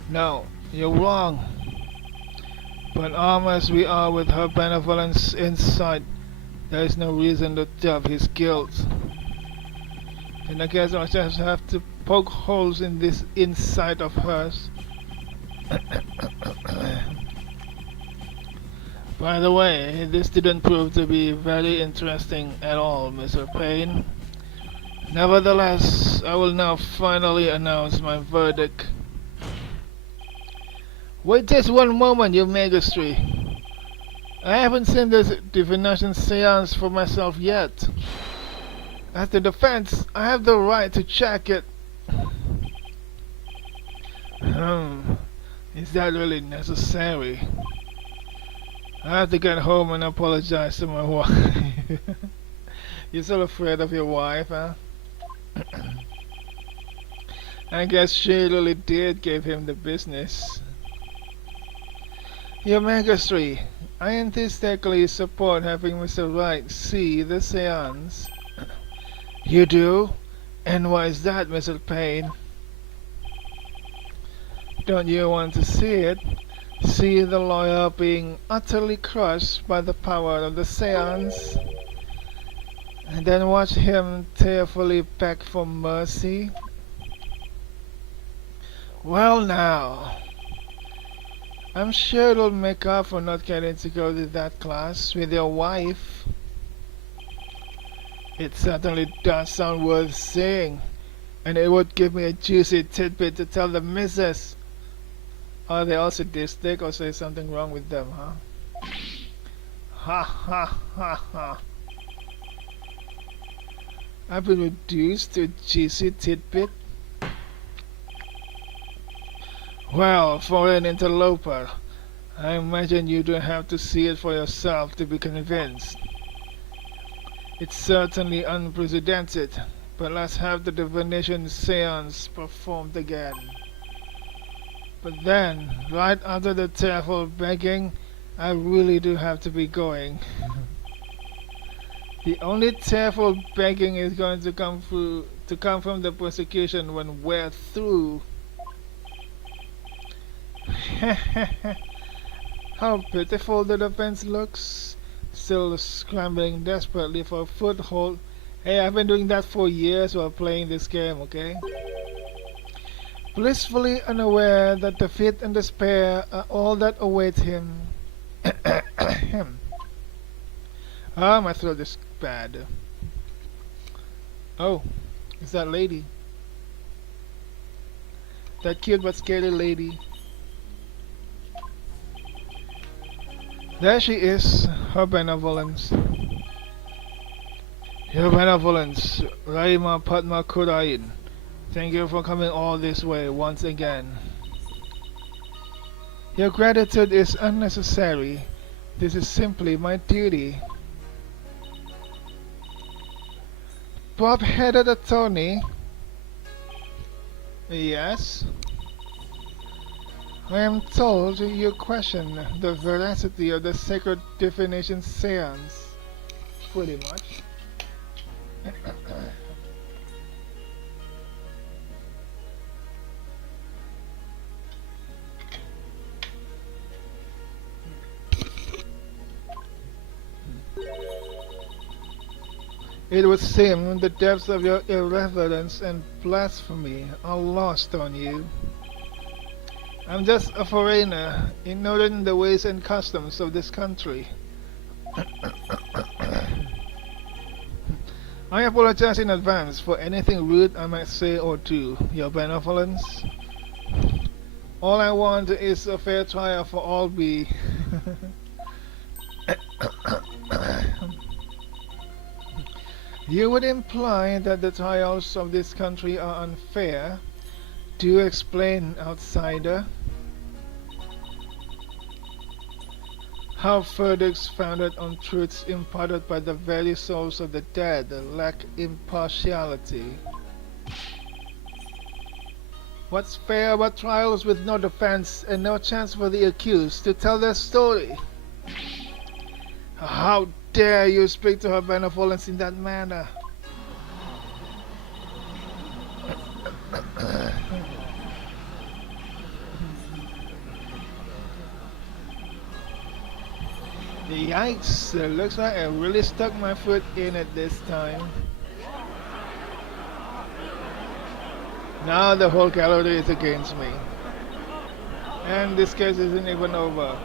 No, you're wrong. But armed as we are with her benevolence insight, there is no reason to doubt his guilt. And I guess I just have to poke holes in this insight of hers. By the way, this didn't prove to be very interesting at all, Mr. Payne. Nevertheless, I will now finally announce my verdict. Wait just one moment, your Majesty. I haven't seen this divination seance for myself yet. As the defense, I have the right to check it. Is that really necessary? I have to get home and apologize to my wife. You're so afraid of your wife, huh? I guess she really did give him the business. Your Majesty, I enthusiastically support having Mr. Wright see the seance. You do? And why is that, Mr. Payne? Don't you want to see it? See the lawyer being utterly crushed by the power of the seance? And then watch him tearfully beg for mercy? Well now, I'm sure it'll make up for not getting to go to that class with your wife. It certainly does sound worth seeing, and it would give me a juicy tidbit to tell the missus. Are they all sadistic or say something wrong with them, huh? Ha ha ha ha. I've been reduced to a juicy tidbit. Well, for an interloper, I imagine you don't have to see it for yourself to be convinced. It's certainly unprecedented, but let's have the divination seance performed again. But then, right after the tearful begging, I really do have to be going. The only tearful begging is going to come from the prosecution when we're through. How pitiful the defense looks. still scrambling desperately for a foothold. Hey, I've been doing that for years while playing this game, okay? Blissfully unaware that defeat and despair are all that await him. Him. Ah, my throat is bad. Oh, it's that lady. That cute but scary lady. There she is, her benevolence. Your benevolence, Raima Padma Kurain. Thank you for coming all this way once again. Your gratitude is unnecessary. This is simply my duty. Bob-headed attorney? Yes? I am told you question the veracity of the sacred divination seance. Pretty much. It would seem the depths of your irreverence and blasphemy are lost on you. I'm just a foreigner, ignorant the ways and customs of this country. I apologize in advance for anything rude I might say or do, Your Benevolence. All I want is a fair trial for all we. You would imply that the trials of this country are unfair. Do explain, outsider. How verdicts founded on truths imparted by the very souls of the dead lack impartiality. What's fair about trials with no defense and no chance for the accused to tell their story? How dare you speak to her benevolence in that manner? Yikes, it looks like I really stuck my foot in it this time. Now the whole gallery is against me. And this case isn't even over.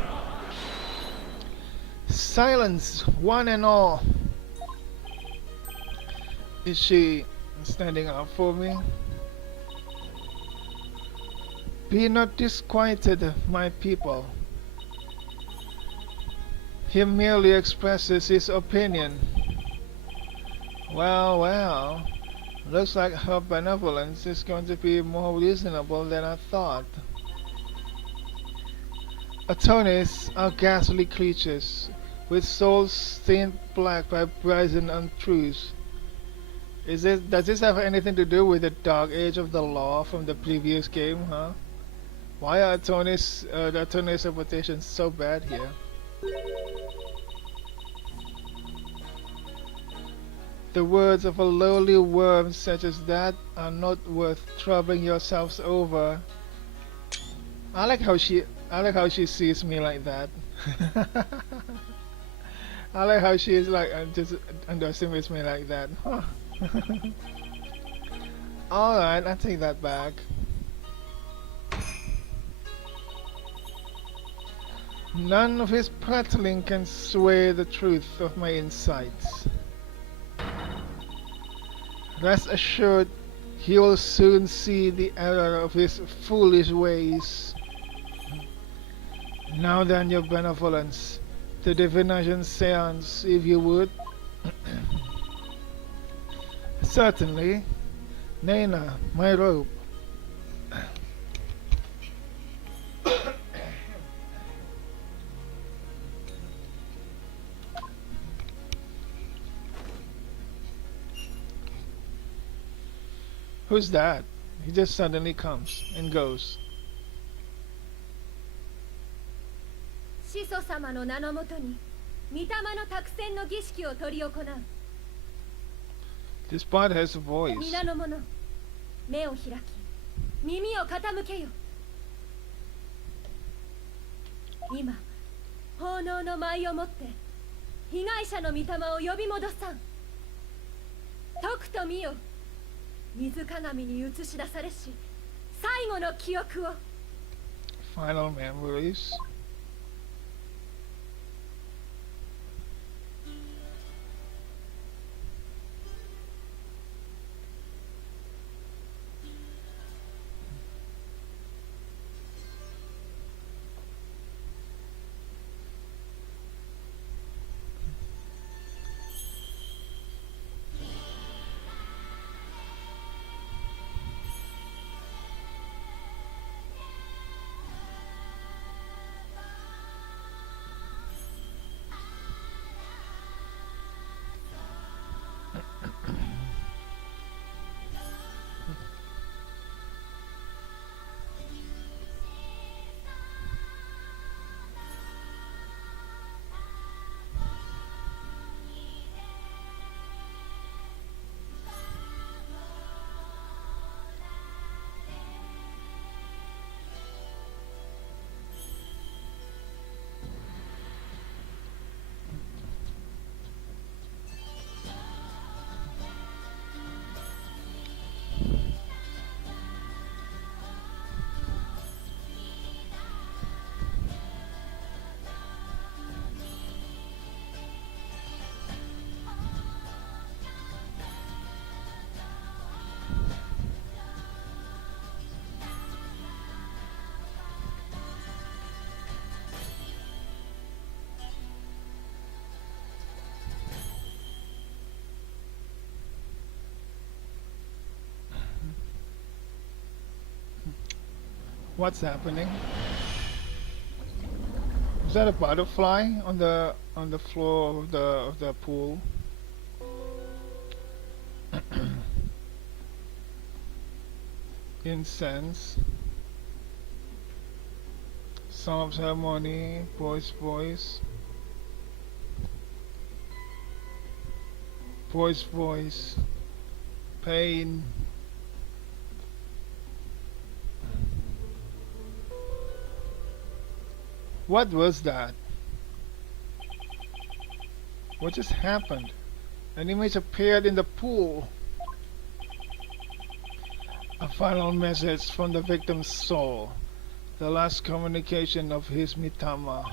Silence, one and all. Is she standing up for me? Be not disquieted, my people. He merely expresses his opinion. Well, well, looks like her benevolence is going to be more reasonable than I thought. Attorneys are ghastly creatures, with souls stained black by brazen untruths. Does this have anything to do with the dark age of the law from the previous game, huh? Why are attorneys, the attorney's reputation so bad here? The words of a lowly worm such as that are not worth troubling yourselves over. I like how she sees me like that. I like how she is like just underestimates me like that. Huh. Alright, I take that back. None of his prattling can sway the truth of my insights. Rest assured, he will soon see the error of his foolish ways. Now then, Your Benevolence, the divination seance, if you would. Certainly. Nana, my robe. Who's that? He just suddenly comes and goes. 始祖様の名のもとに御霊の託戦の儀式を執り行う。 This part has a voice. 皆の者、目を開き、耳を傾けよ。今、奉納の舞をもって被害者の御霊を呼び戻さん。とくと見よ。水鏡に映し出されし最後の記憶を。 Final memories. What's happening? Is that a butterfly on the floor of the pool? Incense. Song of harmony, voice. Voice. Pain. What was that? What just happened? An image appeared in the pool. A final message from the victim's soul. The last communication of his Mitama.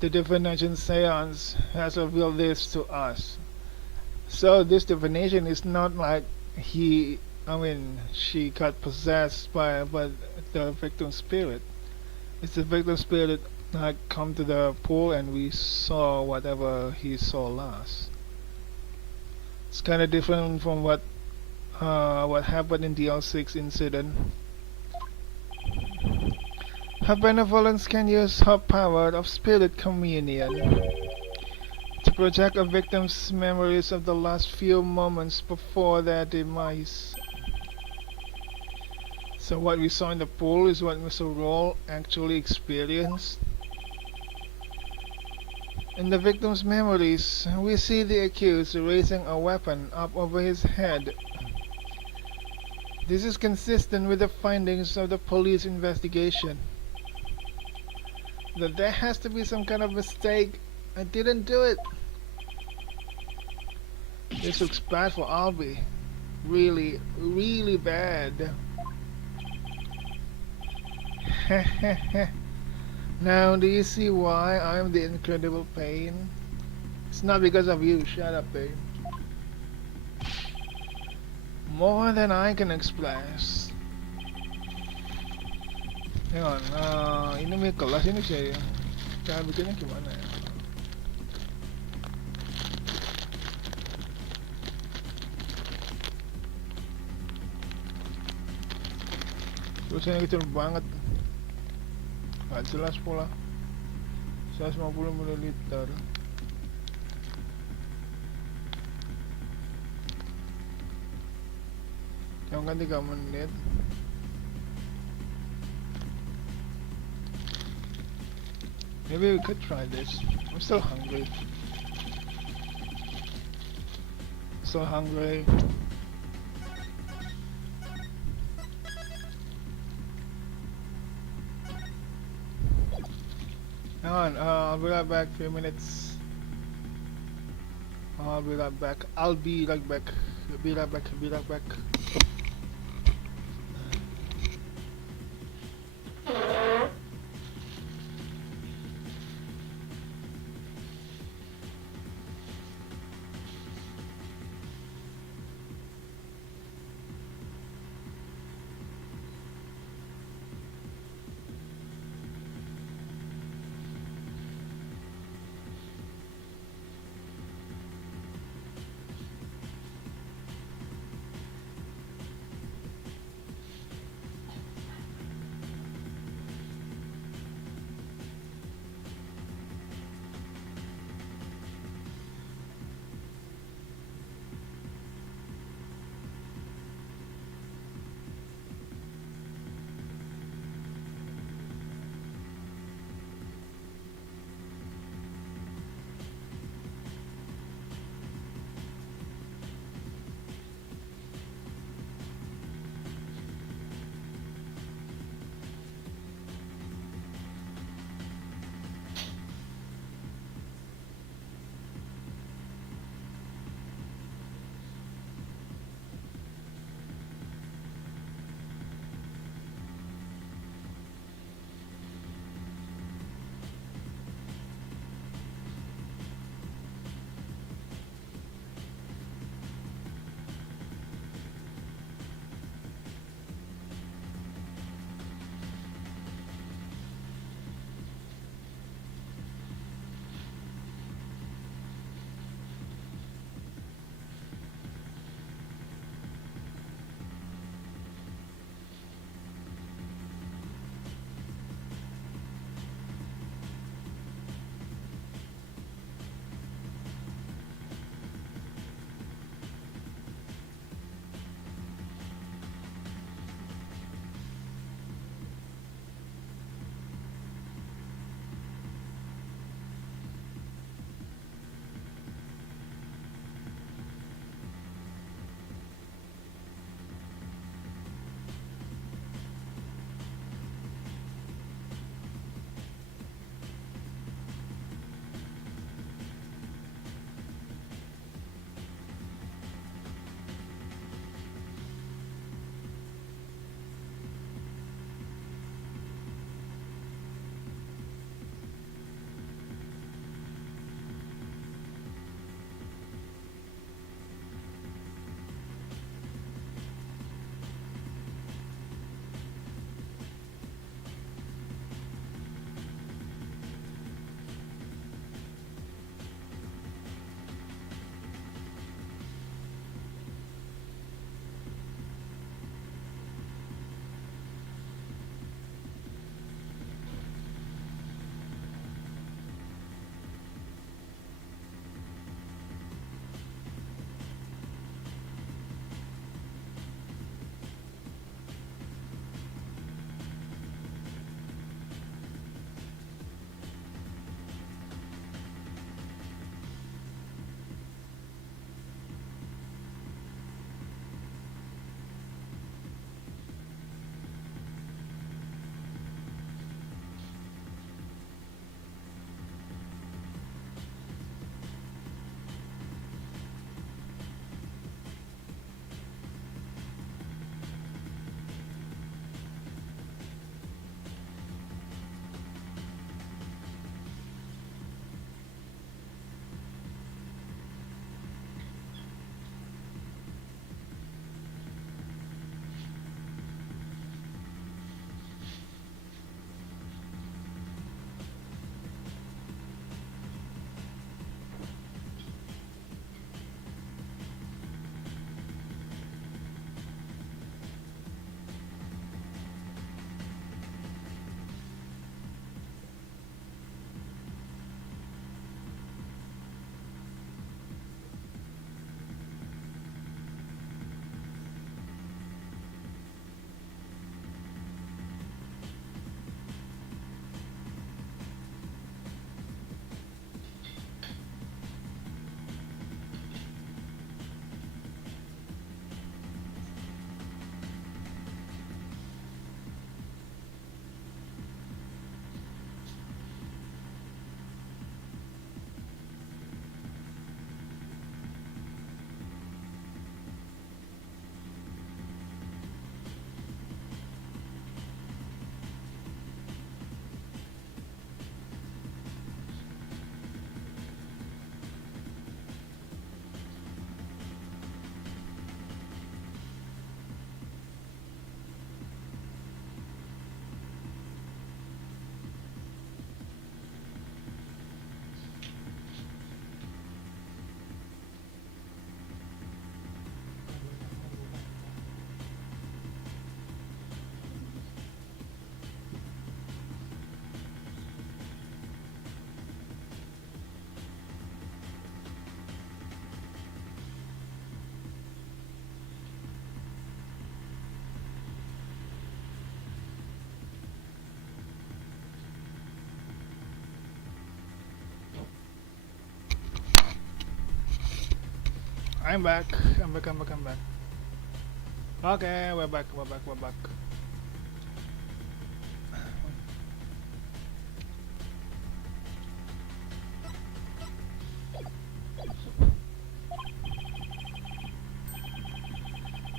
The divination seance has revealed this to us. So this divination is not like she got possessed by the victim's spirit. It's the victim's spirit that come to the pool and we saw whatever he saw last. It's kind of different from what happened in the L6 incident. Her benevolence can use her power of spirit communion to project a victim's memories of the last few moments before their demise. So what we saw in the pool is what Mr. Roll actually experienced. In the victim's memories, we see the accused raising a weapon up over his head. This is consistent with the findings of the police investigation. That there has to be some kind of mistake. I didn't do it. This looks bad for Albie. Really, really bad. Now, do you see why I'm the incredible pain? It's not because of you, shut up, babe. More than I can express. Hang on, ini may kelas ini siya yung cara bikinnya gimana ya? Tulisannya kecil banget. Gak jelas pula. 150 ml. Yang kan 3 menit. Maybe we could try this. I'm still hungry. So hungry. Hang on, I'll be right back. 3 minutes. I'll be right back. I'll be right back. Be right back. Be right back. I'm back. I'm back. I'm back. I'm back. Okay, we're back. We're back. We're back.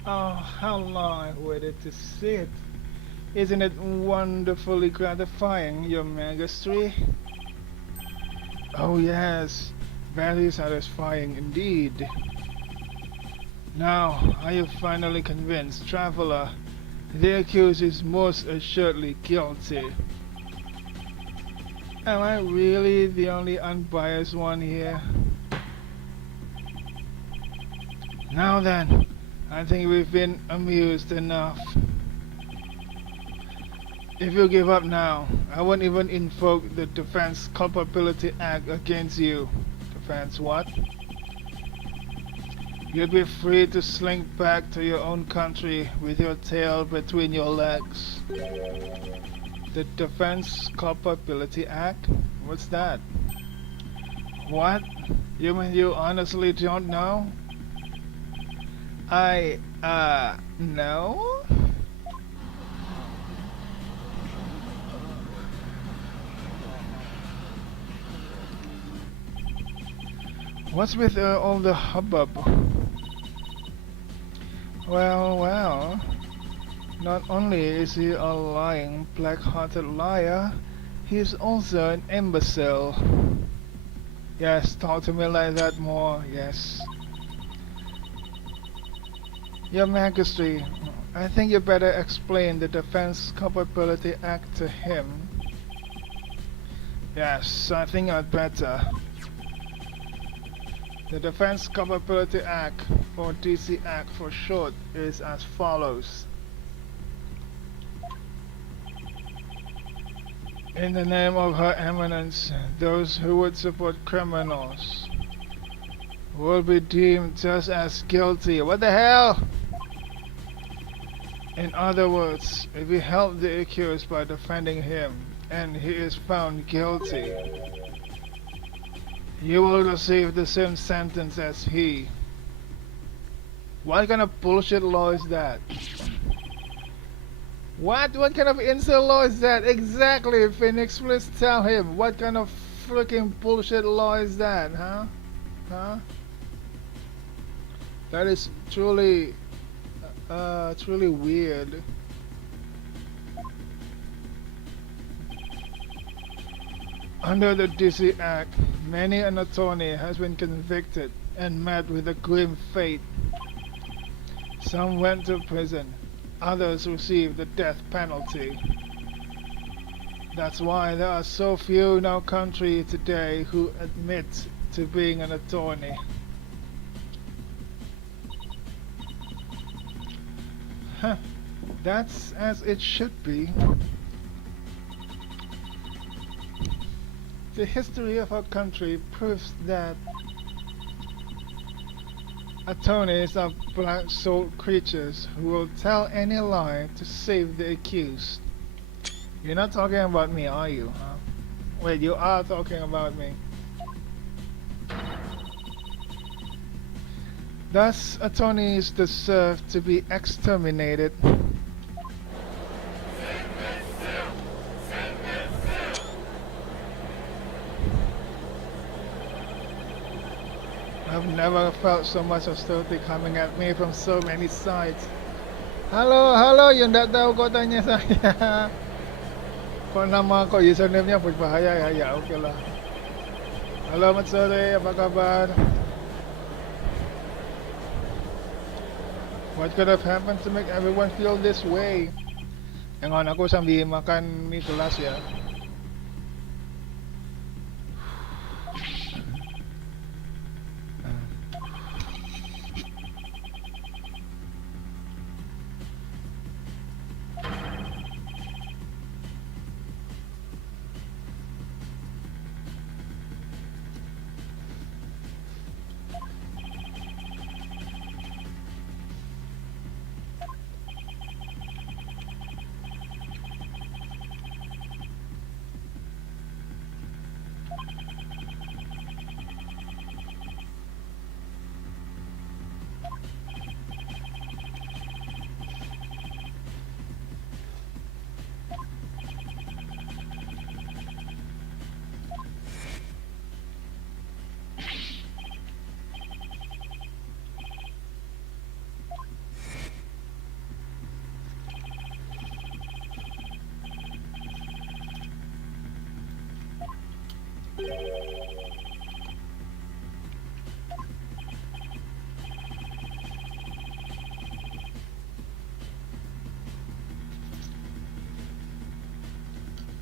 Oh, how long I waited to see it. Isn't it wonderfully gratifying, your Majesty? Oh yes, very satisfying indeed. Now, are you finally convinced, traveler? The accused is most assuredly guilty. Am I really the only unbiased one here? Now then, I think we've been amused enough. If you give up now, I won't even invoke the Defense Culpability Act against you. Defense what? You'll be free to slink back to your own country with your tail between your legs. The Defense Culpability Act? What's that? What? You mean you honestly don't know? No? What's with all the hubbub? Well, not only is he a lying, black-hearted liar, he's also an imbecile. Yes, talk to me like that more, yes. Your Majesty, I think you better explain the Defense Culpability Act to him. Yes, I think I'd better. The Defense Culpability Act, or DC Act for short, is as follows. In the name of Her Eminence, those who would support criminals will be deemed just as guilty. What the hell? In other words, if you help the accused by defending him and he is found guilty, you will receive the same sentence as he. What kind of bullshit law is that? What kind of insult law is that? Exactly, Phoenix, please tell him. What kind of freaking bullshit law is that, huh? Huh? That is truly weird. Under the DC Act, many an attorney has been convicted and met with a grim fate. Some went to prison, others received the death penalty. That's why there are so few in our country today who admit to being an attorney. Huh, that's as it should be. The history of our country proves that attorneys are black-souled creatures who will tell any lie to save the accused. You're not talking about me, are you? Huh? Wait, you are talking about me. Thus, attorneys deserve to be exterminated. I've never felt so much hostility coming at me from so many sides. Halo, yung tak tahu kau tanya saya. Kau nama kau username-nya berbahaya ya, oke lah. Halo Mat Sore, apa kabar? What could have happened to make everyone feel this way? Hang on, aku sambil makan mie gelas ya.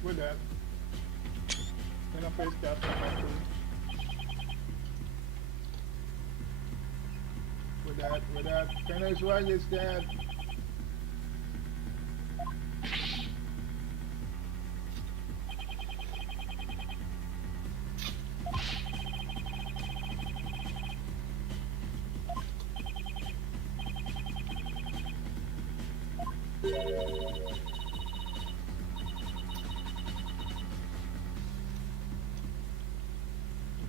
With that, gonna face that one. With that, finish what is that?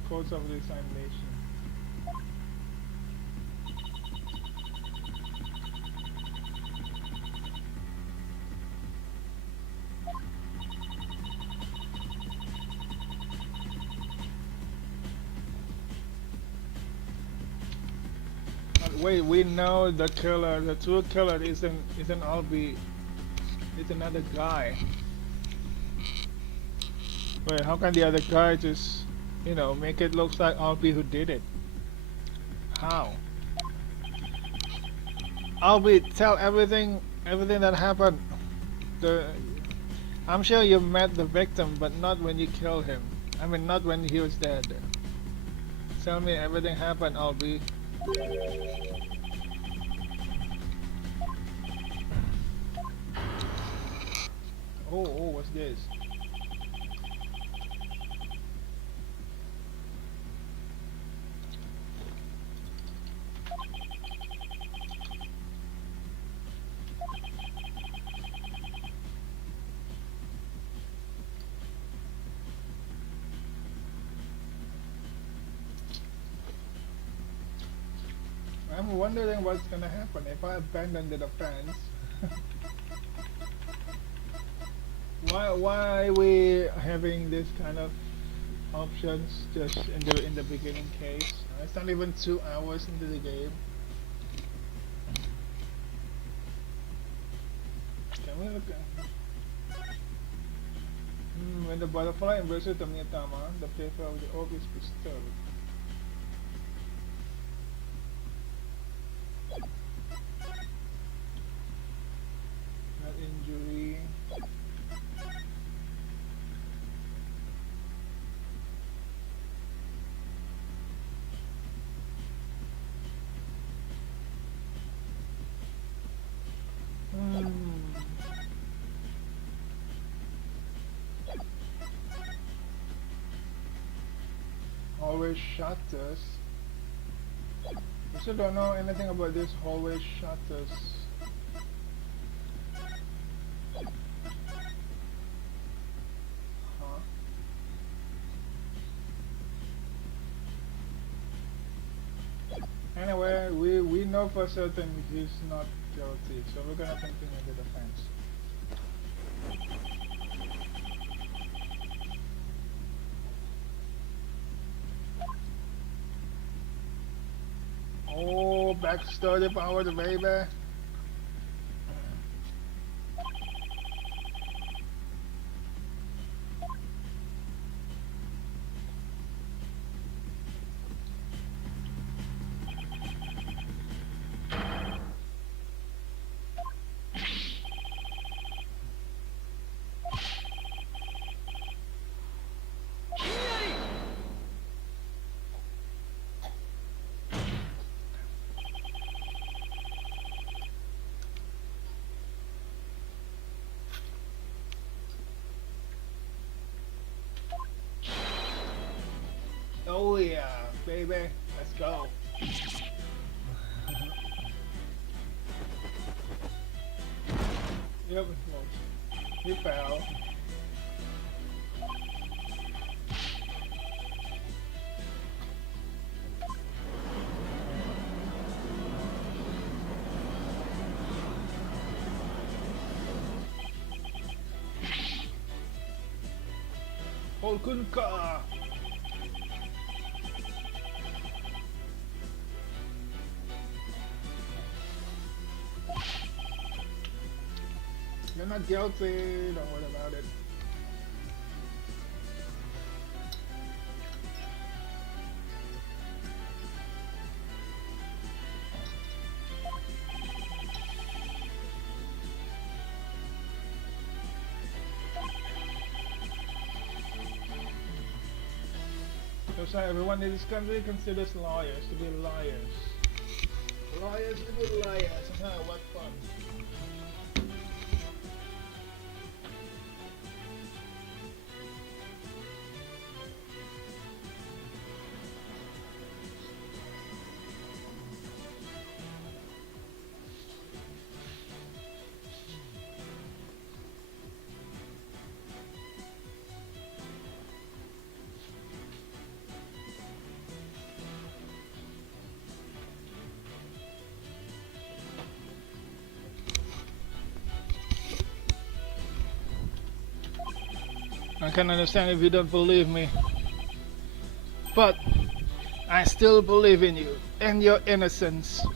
Codes of the examination. Wait, we know the killer, the true killer isn't Albie, it's another guy. Wait, how can the other guy just, you know, make it look like Albie who did it? How? Albie, tell everything that happened. I'm sure you met the victim, but not when you killed him. I mean, not when he was dead. Tell me everything happened, Albie. Oh, what's this? I'm wondering what's gonna happen if I abandon the defense. Why are we having this kind of options just in the beginning case? It's not even 2 hours into the game. Can we look at when the butterfly embraces the Miyatama, the paper of the orb is bestowed. Not injury. Hallway shutters. I still don't know anything about this hallway shutters. Huh? Anyway, we know for certain he's not guilty, so we're gonna continue the defense. Oh, backstory power, the baby. Oh yeah, baby, let's go. Yep, he fell. Holkunka! You're not guilty, don't worry about it. That's why everyone in this country considers lawyers to be liars. Lawyers to be liars. What fun. I can understand if you don't believe me, but I still believe in you and your innocence.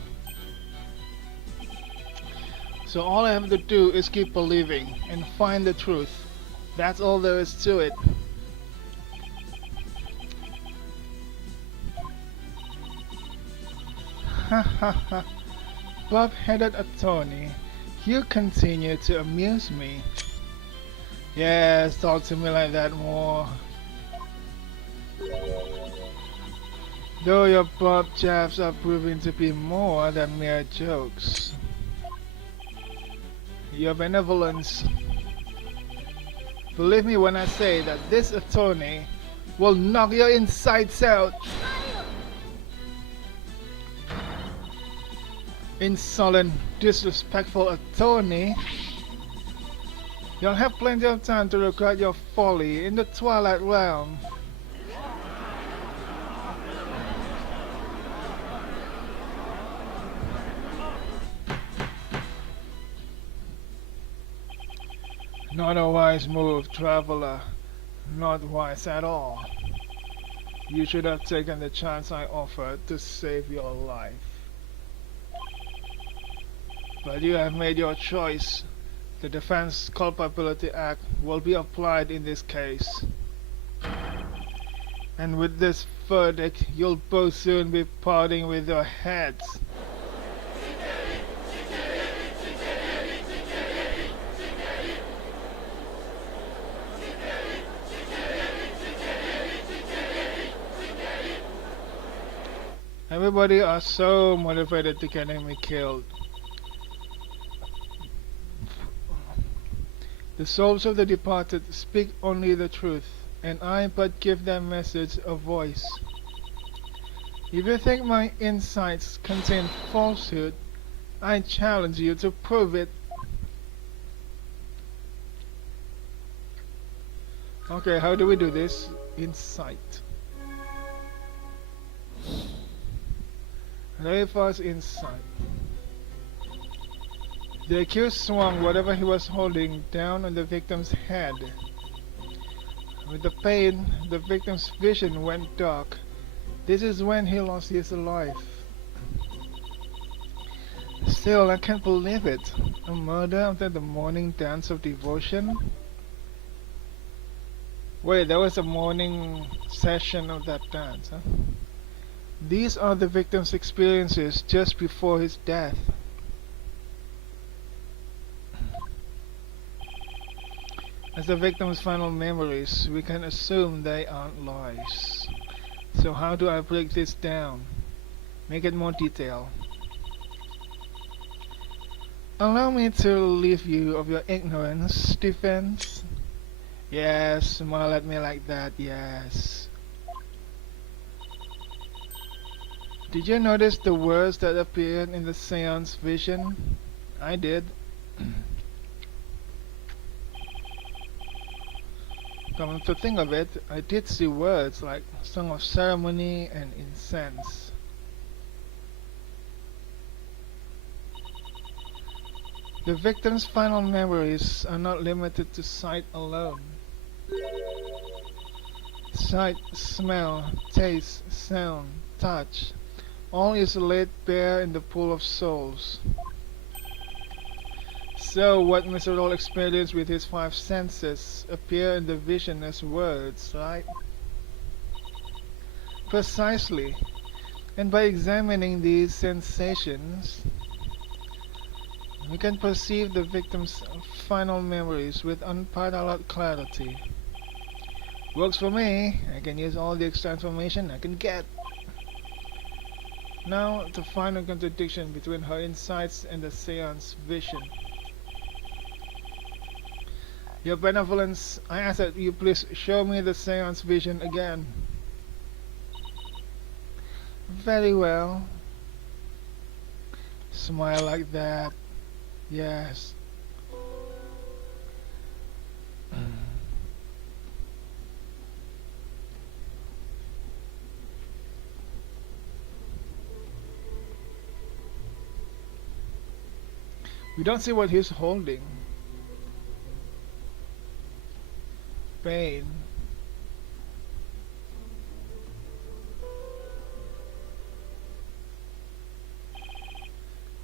So all I have to do is keep believing and find the truth. That's all there is to it. Ha ha ha. Bob-headed attorney, you continue to amuse me. Yes, talk to me like that more. Though your Bob jabs are proving to be more than mere jokes. Your benevolence. Believe me when I say that this attorney will knock your insides out. Insolent, disrespectful attorney. You'll have plenty of time to regret your folly in the Twilight Realm. Not a wise move, traveler. Not wise at all. You should have taken the chance I offered to save your life. But you have made your choice. The Defense Culpability Act will be applied in this case. And with this verdict, you'll both soon be parting with your heads. Everybody are so motivated to getting me killed. The souls of the departed speak only the truth, and I but give their message a voice. If you think my insights contain falsehood, I challenge you to prove it. Okay, how do we do this? Insight. Very fast insight. The accused swung whatever he was holding down on the victim's head. With the pain, the victim's vision went dark. This is when he lost his life. Still, I can't believe it. A murder after the morning dance of devotion? Wait, there was a morning session of that dance, huh? These are the victim's experiences just before his death. As the victim's final memories, we can assume they aren't lies. So how do I break this down? Make it more detailed. Allow me to relieve you of your ignorance, Defense. Yes, smile at me like that, yes. Did you notice the words that appeared in the seance vision? I did. Come to think of it, I did see words like Song of Ceremony and Incense. The victim's final memories are not limited to sight alone. Sight, smell, taste, sound, touch, all is laid bare in the pool of souls. So what Mr. Roll experienced with his 5 senses appear in the vision as words, right? Precisely. And by examining these sensations, we can perceive the victim's final memories with unparalleled clarity. Works for me. I can use all the extra information I can get. Now, to find a contradiction between her insights and the seance vision. Your benevolence, I ask that you please show me the seance vision again. Very well. Smile like that. Yes. We don't see what he's holding. Pain.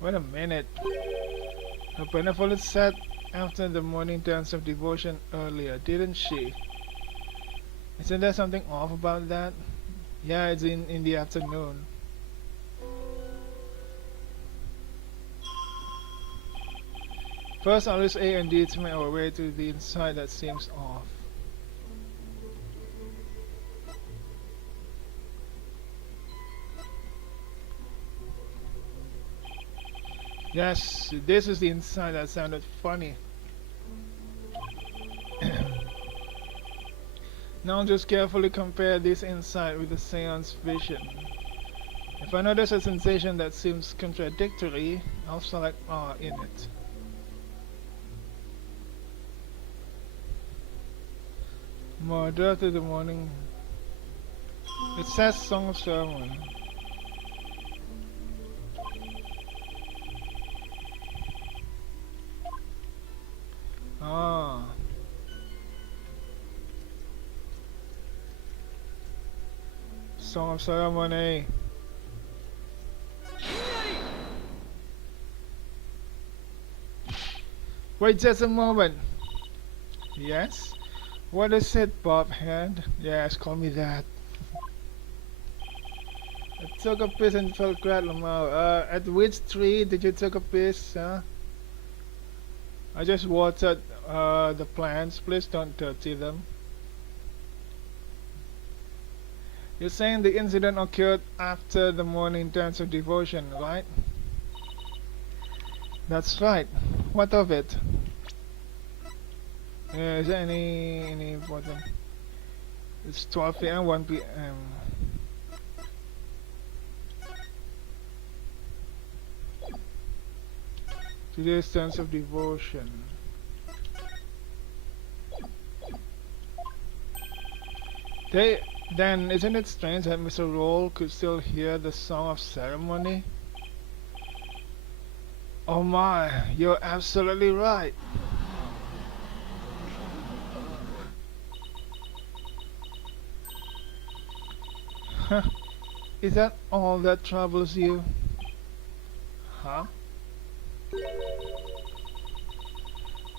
Wait a minute. Her benevolence said after the morning dance of devotion earlier, didn't she? Isn't there something off about that? Yeah, it's in the afternoon. First, I'll use A and D to make our way to the inside that seems off. Yes, this is the inside that sounded funny. Now just carefully compare this inside with the seance vision. If I notice a sensation that seems contradictory, I'll select R in it. Murder to the morning. It says Song of Ceremony. Ah. Song of Ceremony. Wait just a moment. Yes? What is it, Bobhead? Yes, call me that. I took a piss and felt glad, Lamau. At which tree did you take a piss, huh? I just watered the plants. Please don't dirty them. You're saying the incident occurred after the morning dance of devotion, right? That's right. What of it? Is there any important? It's 12 p.m. 1 p.m. Today's dance of devotion. Then isn't it strange that Mr. Roll could still hear the song of ceremony? Oh my, you're absolutely right. Huh? Is that all that troubles you? Huh?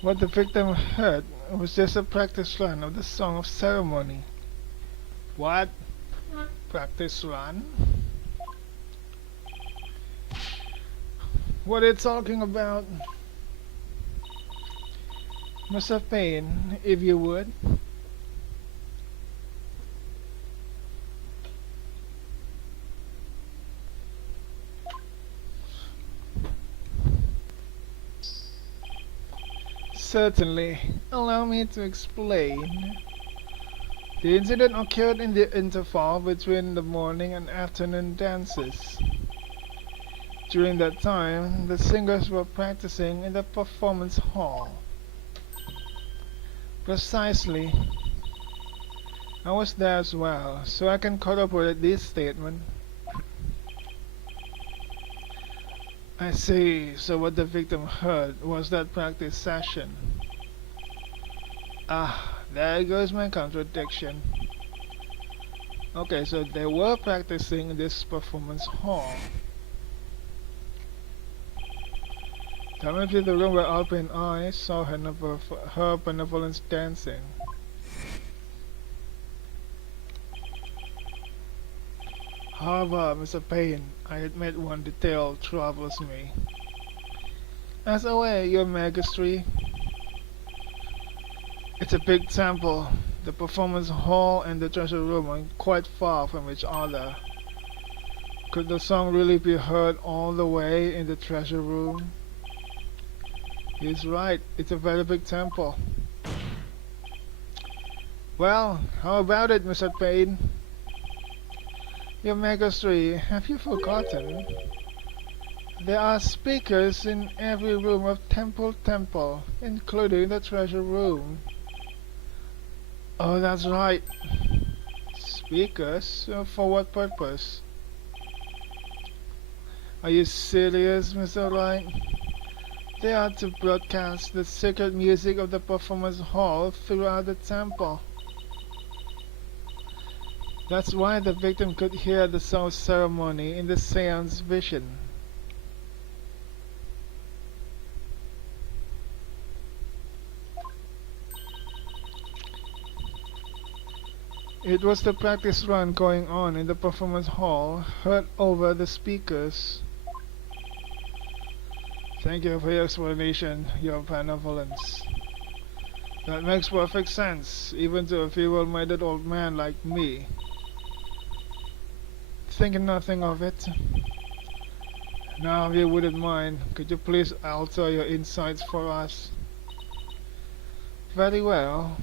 What the victim heard was just a practice run of the Song of Ceremony. What? Practice run? What are you talking about? Mr. Payne, if you would. Certainly. Allow me to explain. The incident occurred in the interval between the morning and afternoon dances. During that time, the singers were practicing in the performance hall. Precisely. I was there as well, so I can corroborate this statement. I see, so what the victim heard was that practice session. Ah, there goes my contradiction. Okay, so they were practicing in this performance hall. Come into the room where Alpine I saw her benevolence dancing. However, Mr. Payne, I admit one detail troubles me. As aware, your majesty. It's a big temple. The performance hall and the treasure room are quite far from each other. Could the song really be heard all the way in the treasure room? He's right, it's a very big temple. Well, how about it, Mr. Payne? Your Megastry, have you forgotten? There are speakers in every room of Temple, including the treasure room. Oh, that's right. Speakers? For what purpose? Are you serious, Mr. Wright? They are to broadcast the sacred music of the performance hall throughout the temple. That's why the victim could hear the song ceremony in the seance vision. It was the practice run going on in the performance hall, heard over the speakers. Thank you for your explanation, Your Benevolence. That makes perfect sense, even to a feeble-minded old man like me. Thinking nothing of it. Now, if you wouldn't mind, could you please alter your insights for us? Very well.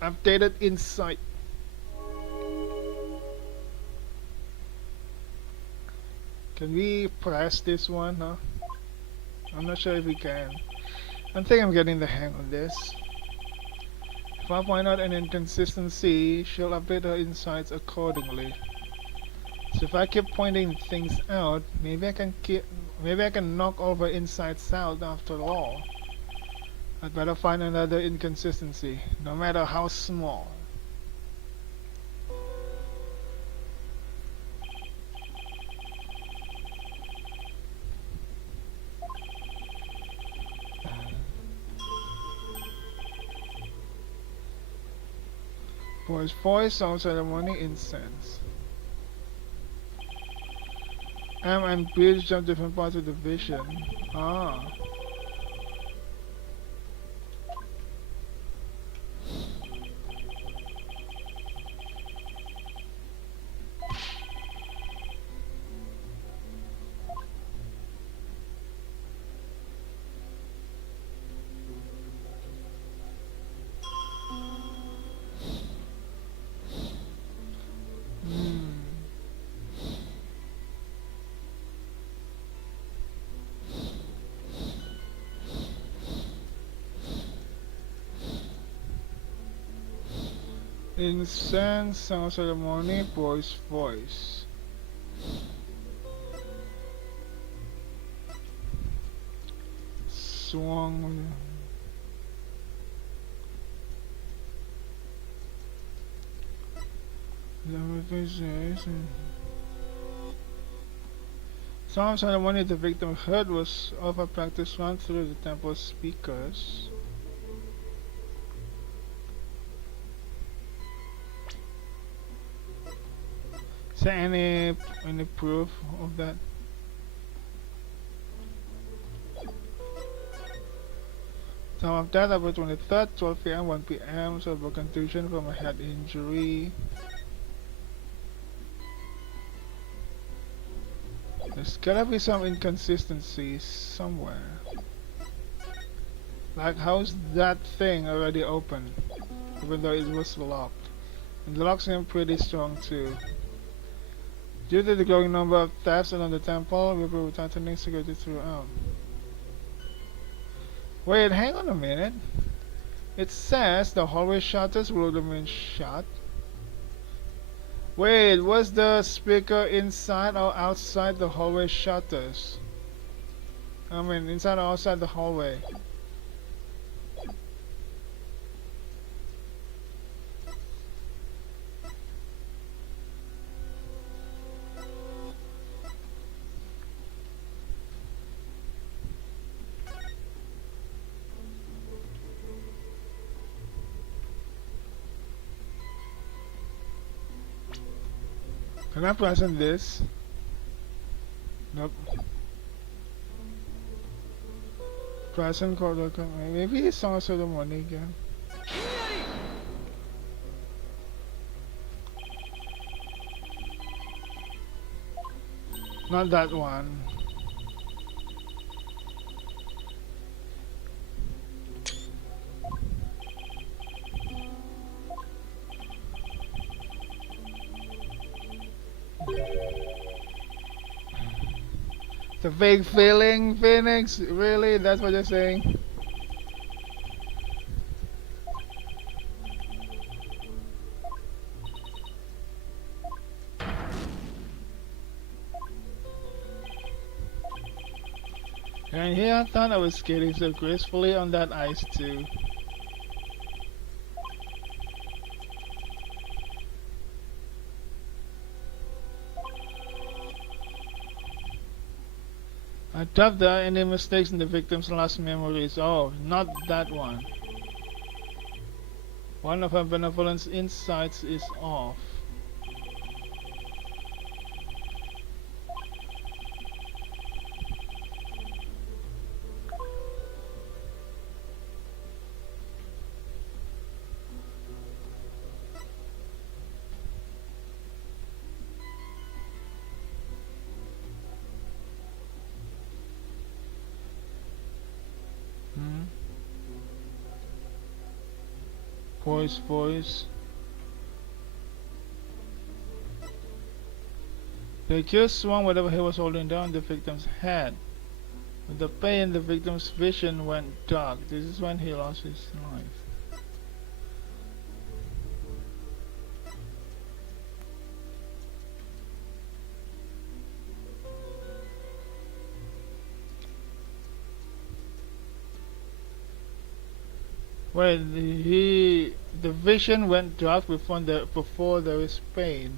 Updated insight. Can we press this one, huh? I'm not sure if we can. I think I'm getting the hang of this. If I find out an inconsistency, she'll update her insights accordingly. So if I keep pointing things out, maybe I can knock all her insights out after all. I'd better find another inconsistency, no matter how small. Voice, sound ceremony, incense. M and Bridge jump different parts of the vision. Ah. Incense, sound ceremony, voice. Swung. Sound ceremony the victim heard was of a practice run through the temple speakers. Is there any proof of that? Time of death, April 23rd, 12 PM, 1 PM, cerebral contusion from a head injury. There's gotta be some inconsistencies somewhere. Like, how's that thing already open, even though it was locked? And the lock seemed pretty strong too. Due to the growing number of thefts around the temple, we will be tightening security throughout. Wait, hang on a minute. It says the hallway shutters will remain shut. Wait, was the speaker inside or outside the hallway shutters? I mean, inside or outside the hallway? Can I press on this? Nope. Fashion code. Maybe it's also the money again. Not that one. The fake feeling, Phoenix? Really? That's what you're saying? And here I thought I was skating so gracefully on that ice too. I doubt there are any mistakes in the victim's last memories. Oh, not that one. One of her benevolence insights is off. Voice. The accused swung whatever he was holding down the victim's head. With the pain, the victim's vision went dark. This is when he lost his life. Well, the vision went dark before there is pain.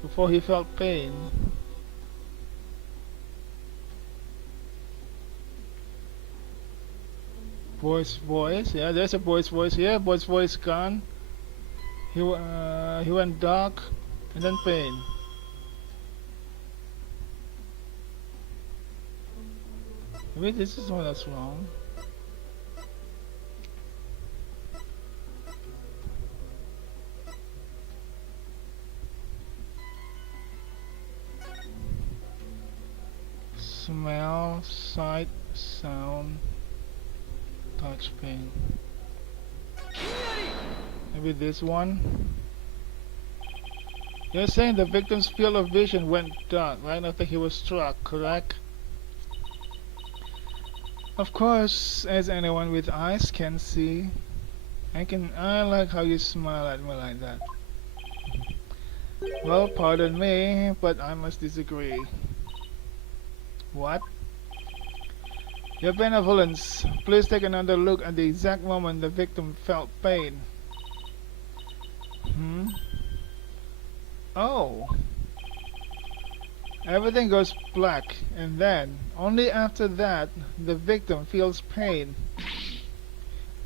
Before he felt pain. Voice. Yeah, there's a voice here. Voice gone. He went dark, and then pain. Maybe this is one that's wrong. Smell, sight, sound, touch, pain. Maybe this one. You're saying the victim's field of vision went dark right after he was struck, correct? Of course, as anyone with eyes can see. I like how you smile at me like that. Well, pardon me, but I must disagree. What? Your benevolence, please take another look at the exact moment the victim felt pain. Oh. Everything goes black, and then, only after that, the victim feels pain.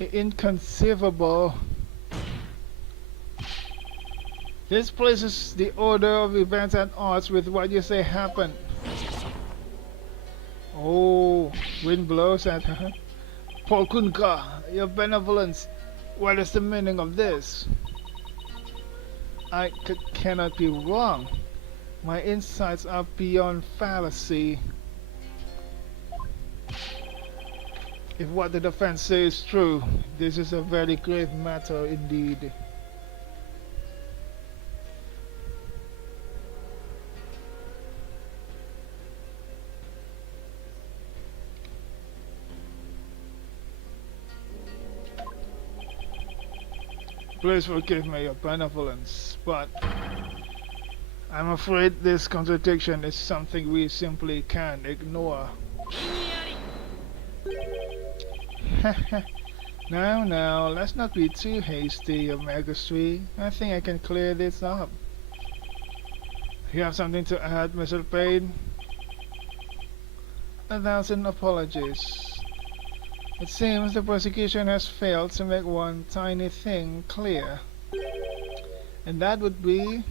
Inconceivable. This places the order of events at odds with what you say happened. Oh, wind blows at her. Paul Kunka, your benevolence, what is the meaning of this? I cannot be wrong. My insights are beyond fallacy. If what the defense says is true, this is a very grave matter indeed. Please forgive me your benevolence, but I'm afraid this contradiction is something we simply can't ignore. Now, let's not be too hasty, Omega 3. I think I can clear this up. You have something to add, Mr. Payne? 1,000 apologies. It seems the prosecution has failed to make one tiny thing clear. And that would be...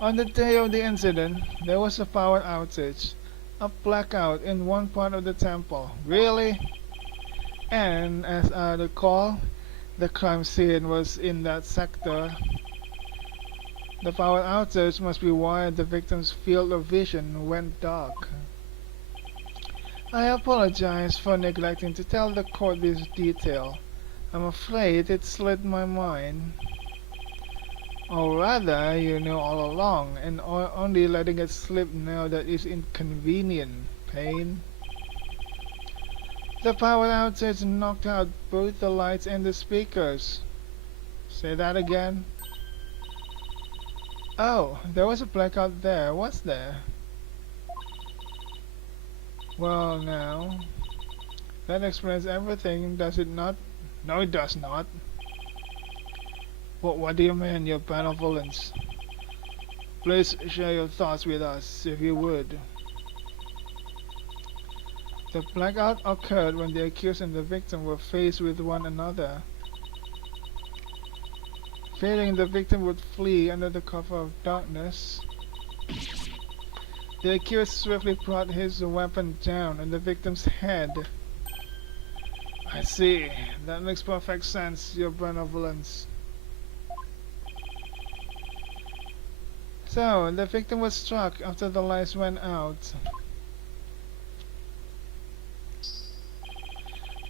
On the day of the incident, there was a power outage. A blackout in one part of the temple. Really? And as I recall, the crime scene was in that sector. The power outage must be why the victim's field of vision went dark. I apologize for neglecting to tell the court this detail. I'm afraid it slipped my mind. Or rather, you knew all along, and only letting it slip now that is inconvenient. Pain. The power outage knocked out both the lights and the speakers. Say that again. Oh, there was a blackout there, was there? Well now, that explains everything, does it not? No, it does not. What do you mean, your benevolence? Please share your thoughts with us, if you would. The blackout occurred when the accused and the victim were faced with one another. Fearing the victim would flee under the cover of darkness, the accused swiftly brought his weapon down on the victim's head. I see. That makes perfect sense, your benevolence. So, the victim was struck after the lights went out.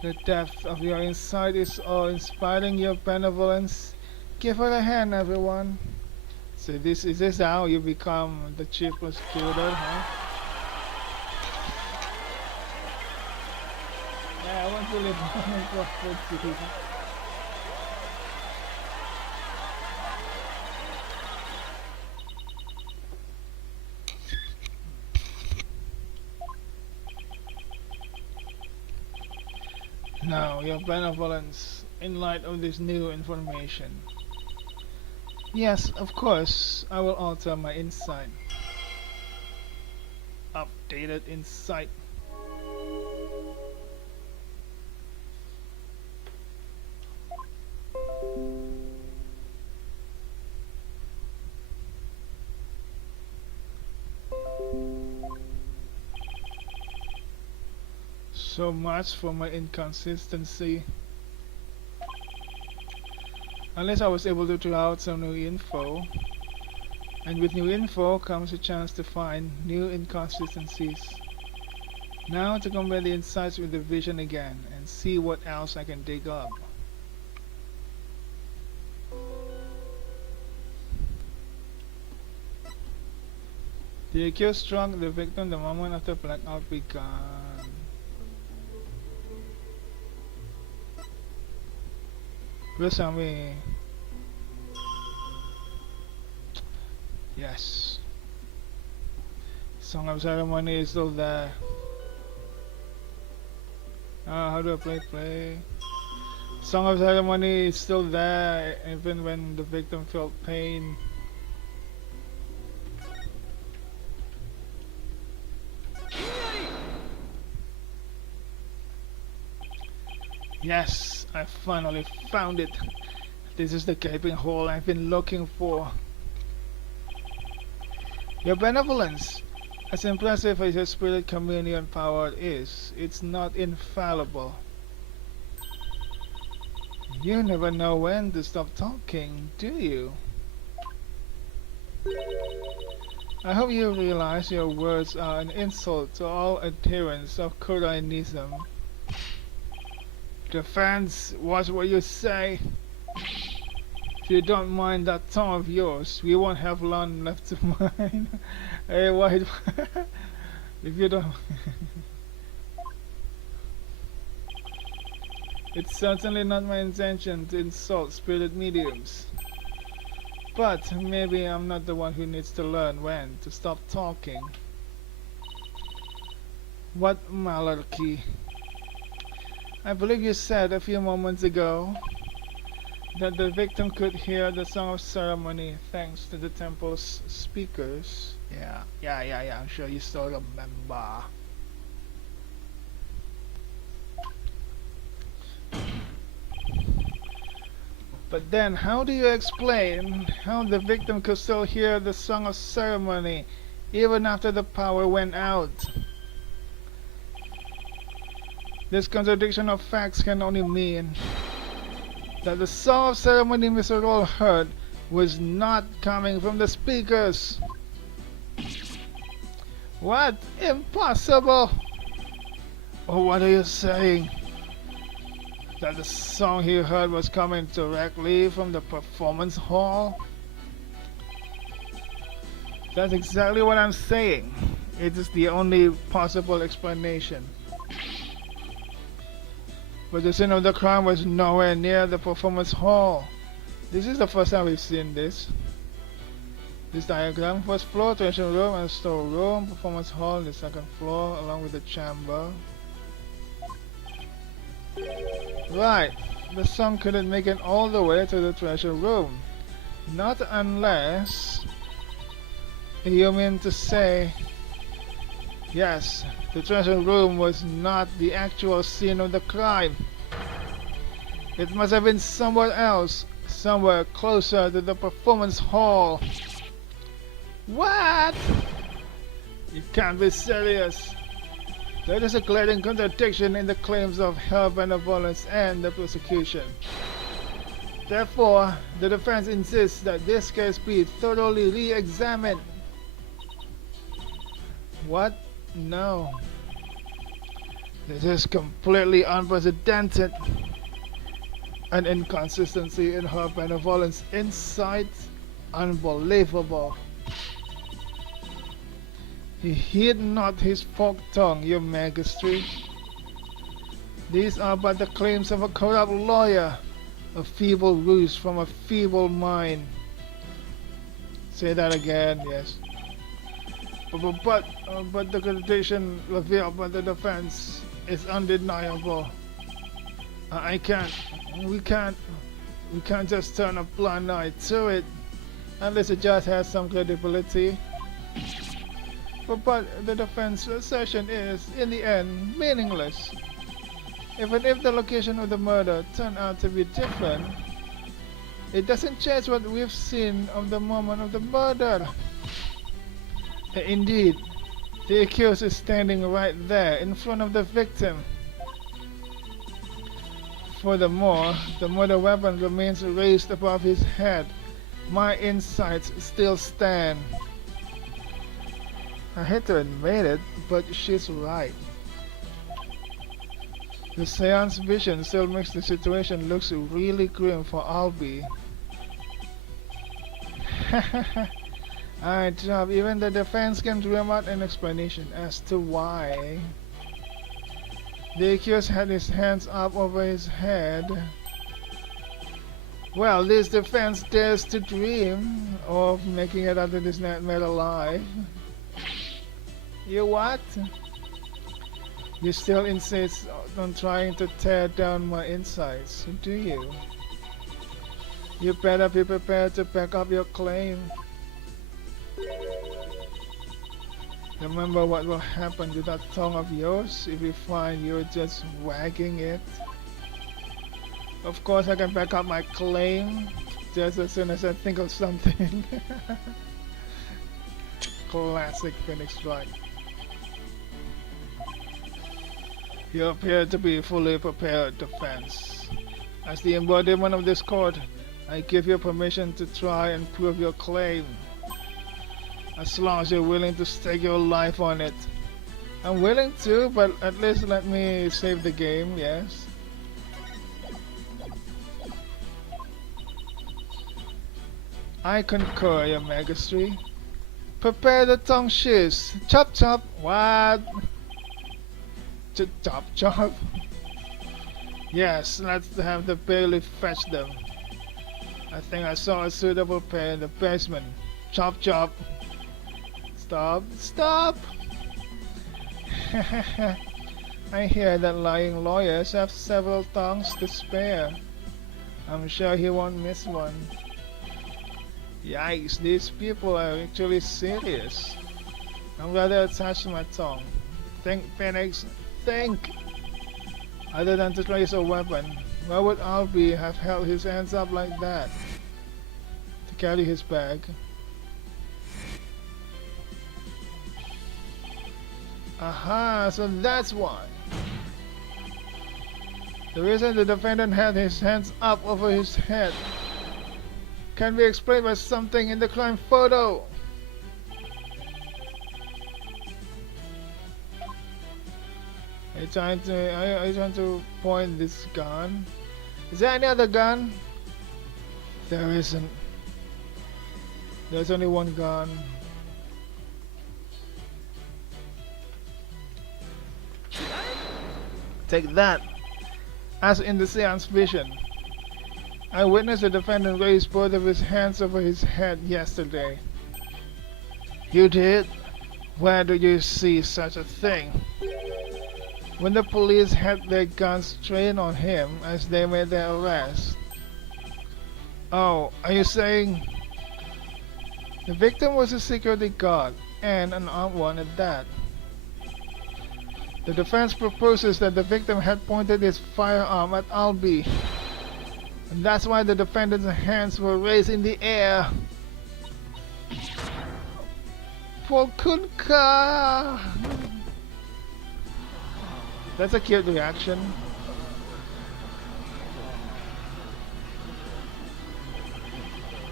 The depth of your insight is awe-inspiring, your benevolence. Give her a hand, everyone. So is this how you become the chief prosecutor, huh? Yeah, I want to live in prosecutor. Now, your benevolence, in light of this new information. Yes, of course, I will alter my insight. Updated insight. So much for my inconsistency. Unless I was able to draw out some new info. And with new info comes a chance to find new inconsistencies. Now to compare the insights with the vision again and see what else I can dig up. The accused struck the victim the moment after blackout began. Please tell me. Yes. Song of Ceremony is still there. How do I play? Song of Ceremony is still there even when the victim felt pain. Yes, I finally found it. This is the gaping hole I've been looking for. Your benevolence, as impressive as your spirit communion power is, it's not infallible. You never know when to stop talking, do you? I hope you realize your words are an insult to all adherents of Kodainism. Defense, watch what you say. If you don't mind that tongue of yours, we won't have long left to mind. Hey, why? If you don't. It's certainly not my intention to insult spirit mediums. But maybe I'm not the one who needs to learn when to stop talking. What malarkey. I believe you said a few moments ago that the victim could hear the Song of Ceremony thanks to the temple's speakers. Yeah, I'm sure you still remember. But then, how do you explain how the victim could still hear the Song of Ceremony even after the power went out? This contradiction of facts can only mean that the song of ceremony Mr. Roll heard was not coming from the speakers. What? Impossible! Oh, what are you saying? That the song he heard was coming directly from the performance hall? That's exactly what I'm saying. It is the only possible explanation. But the scene of the crime was nowhere near the performance hall. This is the first time we've seen this. This diagram: first floor, treasure room and storeroom, performance hall on the second floor, along with the chamber. Right, the song couldn't make it all the way to the treasure room. Not unless... You mean to say... Yes, the treasure room was not the actual scene of the crime. It must have been somewhere else, somewhere closer to the performance hall. What? You can't be serious. There is a glaring contradiction in the claims of her benevolence and the prosecution. Therefore, the defense insists that this case be thoroughly re-examined. What? No. This is completely unprecedented. An inconsistency in her benevolence insight. Unbelievable. He hid not his forked tongue, your majesty. These are but the claims of a corrupt lawyer, a feeble ruse from a feeble mind. Say that again, yes. But the contradiction revealed by the defense is undeniable. We can't just turn a blind eye to it unless the judge has some credibility. But the defense assertion is, in the end, meaningless. Even if the location of the murder turned out to be different, it doesn't change what we've seen of the moment of the murder. Indeed, the accused is standing right there in front of the victim. Furthermore, the murder weapon remains raised above his head. My insights still stand. I hate to admit it, but she's right. The seance vision still makes the situation look really grim for Albie. Alright, Job, even the defense can dream out an explanation as to why. The accused had his hands up over his head. Well, this defense dares to dream of making it out of this nightmare alive. You what? You still insist on trying to tear down my insights, do you? You better be prepared to back up your claim. Remember what will happen to that tongue of yours if we find you're just wagging it? Of course I can back up my claim just as soon as I think of something. Classic Phoenix Wright. You appear to be fully prepared, defense. As the embodiment of this court, I give you permission to try and prove your claim. As long as you're willing to stake your life on it. I'm willing to, but at least let me save the game, yes? I concur, your majesty. Prepare the tongue shears. Chop chop. What? Chop chop. Yes, let's have the bailiff fetch them. I think I saw a suitable pair in the basement. Chop chop. Stop. Stop. I hear that lying lawyers have several tongues to spare. I'm sure he won't miss one. Yikes, these people are actually serious. I'm rather attached to my tongue. Think, Phoenix, think! Other than to trace a weapon, why would Albie have held his hands up like that? To carry his bag. Aha, so that's why. The reason the defendant had his hands up over his head can be explained by something in the crime photo. Are you trying to point this gun? Is there any other gun? There isn't. There's only one gun. Take that. As in the seance vision, I witnessed the defendant raise both of his hands over his head yesterday. You did? Where do you see such a thing? When the police had their guns trained on him as they made their arrest. Oh, are you saying the victim was a security guard, and an armed one at that? The defense proposes that the victim had pointed his firearm at Albie, and that's why the defendant's hands were raised in the air. Polkunka! That's a cute reaction.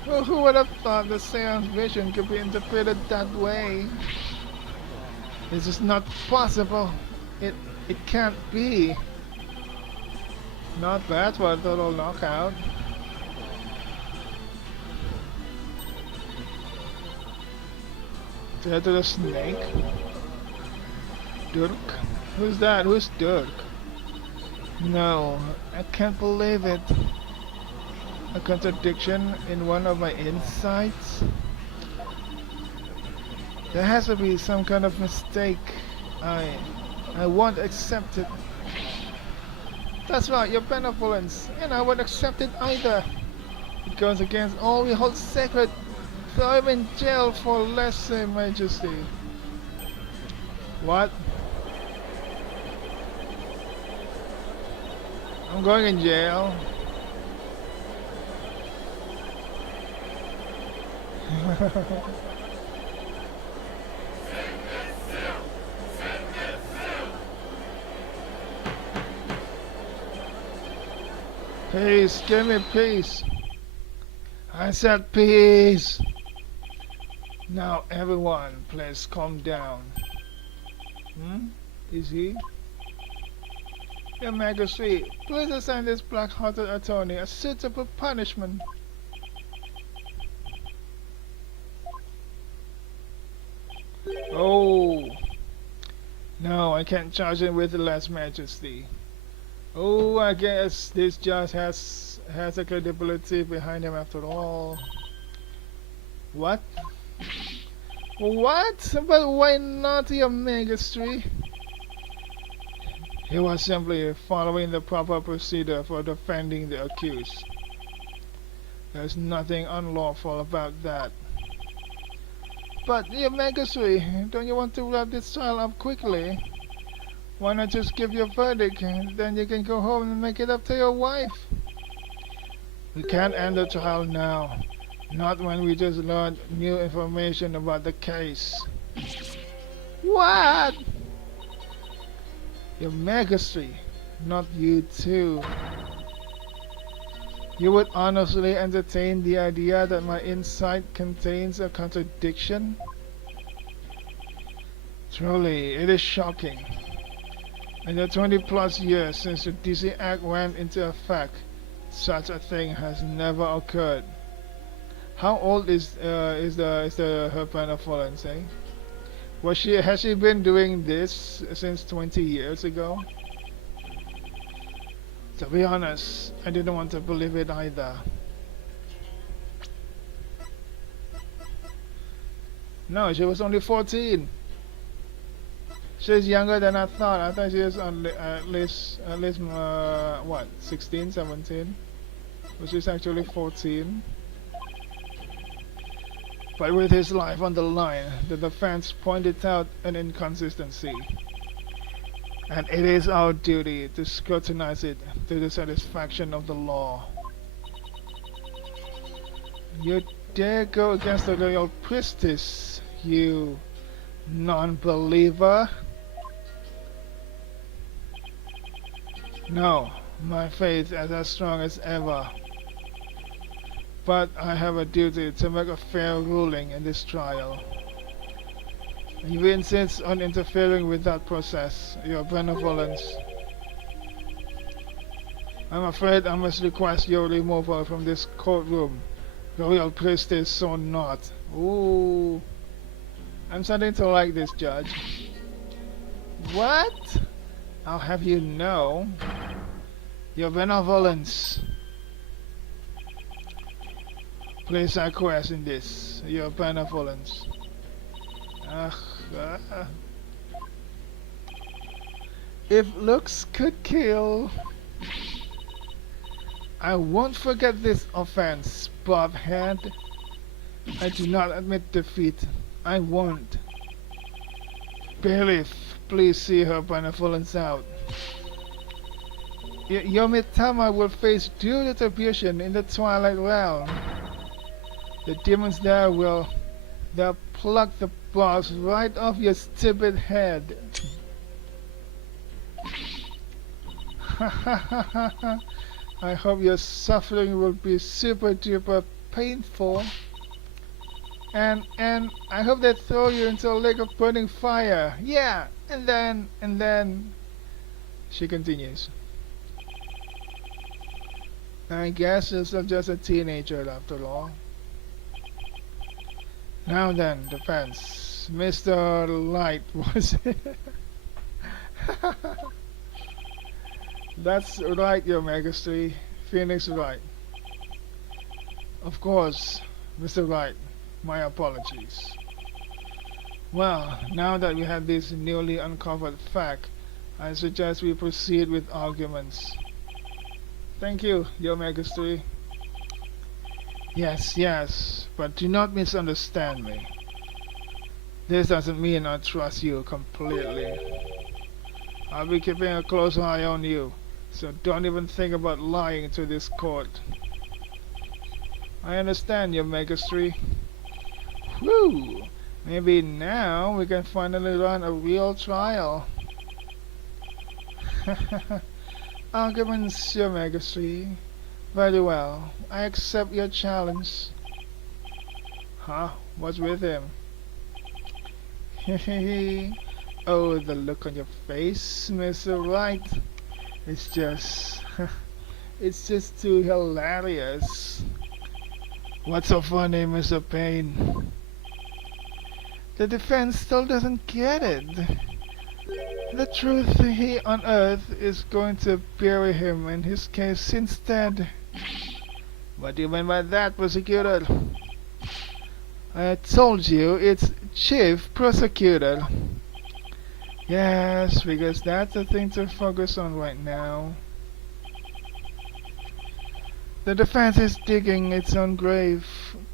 Well, who would have thought the seance vision could be interpreted that way? This is not possible. It can't be. Not bad for a total knockout. Dead to the snake. Dirk? Who's that? Who's Dirk? No, I can't believe it. A contradiction in one of my insights? There has to be some kind of mistake. I won't accept it. That's right, your benevolence, and I won't accept it either. It goes against all we hold sacred. Throw him in jail for lese majesty. What? I'm going in jail. Peace, give me peace. I said peace. Now everyone, please calm down. Is he? Your Majesty, please assign this black-hearted attorney a suitable punishment. Oh. No, I can't charge him with less majesty. Oh, I guess this judge has a credibility behind him after all. What? What? But why not, your Majesty? He was simply following the proper procedure for defending the accused. There's nothing unlawful about that. But, your Majesty, don't you want to wrap this trial up quickly? Why not just give your verdict, and then you can go home and make it up to your wife? We can't end the trial now. Not when we just learned new information about the case. What? Your Majesty, not you too. You would honestly entertain the idea that my insight contains a contradiction? Truly, it is shocking. In the 20+ years since the DC Act went into effect, such a thing has never occurred. How old is her benevolence, eh? Has she been doing this since 20 years ago? To be honest, I didn't want to believe it either. No, she was only 14. She's younger than I thought. I thought she was at least what, 16, 17? But she's actually 14. But with his life on the line, the defense pointed out an inconsistency. And it is our duty to scrutinize it to the satisfaction of the law. You dare go against the royal priestess, you non-believer? No, My faith is as strong as ever. But I have a duty to make a fair ruling in this trial. You insist on interfering with that process, Your Benevolence. I'm afraid I must request your removal from this courtroom. The real priestess so not. Ooh. I'm starting to like this judge. What? I'll have you know. Your Benevolence. Please acquiesce in this, Your Benevolence. If looks could kill, I won't forget this offense, Bobhead. I do not admit defeat. I won't. Bailiff, please see Her Benevolence out. Yomitama will face due retribution in the Twilight Realm. The demons there will... they'll pluck the balls right off your stupid head. I hope your suffering will be super duper painful. And I hope they throw you into a lake of burning fire. Yeah, and then she continues. I guess you're still just a teenager after all. Now then, defense. Mr. Light was it? That's right, Your Majesty. Phoenix Wright. Of course, Mr. Wright. My apologies. Well, now that we have this newly uncovered fact, I suggest we proceed with arguments. Thank you, Your Majesty. Yes, but do not misunderstand me. This doesn't mean I trust you completely. I'll be keeping a close eye on you, so don't even think about lying to this court. I understand, Your Majesty. Whew! Maybe now we can finally run a real trial. Arguments, Your Majesty. Very well. I accept your challenge. Huh? What's with him? Hehehe. Oh, the look on your face, Mr. Wright. It's just... it's just too hilarious. What's so funny, Mr. Payne? The defense still doesn't get it. The truth he unearthed is going to bury him in his case instead. What do you mean by that, prosecutor? I told you it's Chief Prosecutor. Yes, because that's the thing to focus on right now. The defense is digging its own grave.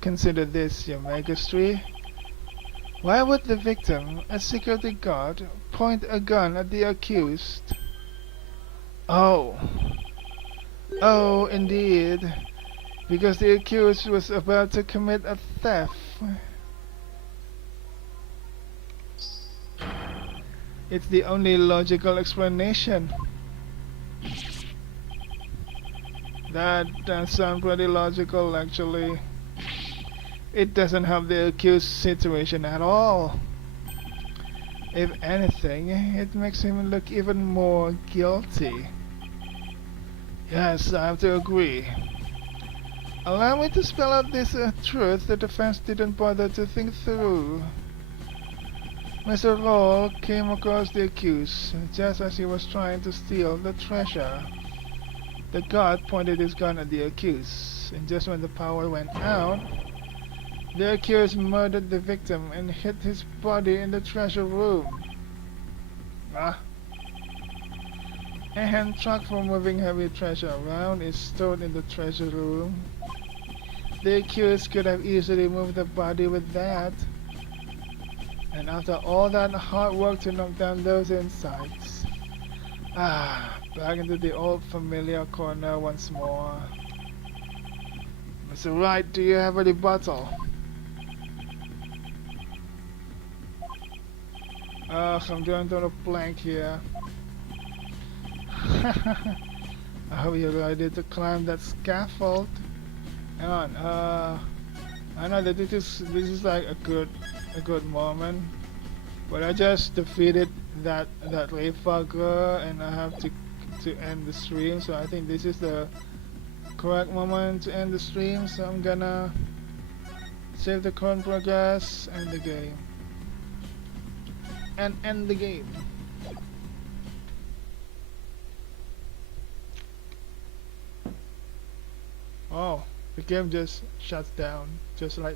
Consider this, Your Majesty. Why would the victim, a security guard, point a gun at the accused? Oh, indeed. Because the accused was about to commit a theft. It's the only logical explanation. That does sound pretty logical, actually. It doesn't help the accused situation at all. If anything, it makes him look even more guilty. Yes, I have to agree. Allow me to spell out this truth the defense didn't bother to think through. Mr. Roll came across the accused just as he was trying to steal the treasure. The guard pointed his gun at the accused, and just when the power went out, the accused murdered the victim and hid his body in the treasure room. A hand truck for moving heavy treasure around is stored in the treasure room. The accused could have easily moved the body with that. And after all that hard work to knock down those insides, back into the old familiar corner once more. Mr. Wright, do you have a rebuttal? I'm going to a blank here. I hope you're ready to climb that scaffold. Hang on, I know that this is like a good moment, but I just defeated that Refugger and I have to end the stream. So I think this is the correct moment to end the stream. So I'm gonna save the current progress and the game and end the game. Oh, the game just shuts down just like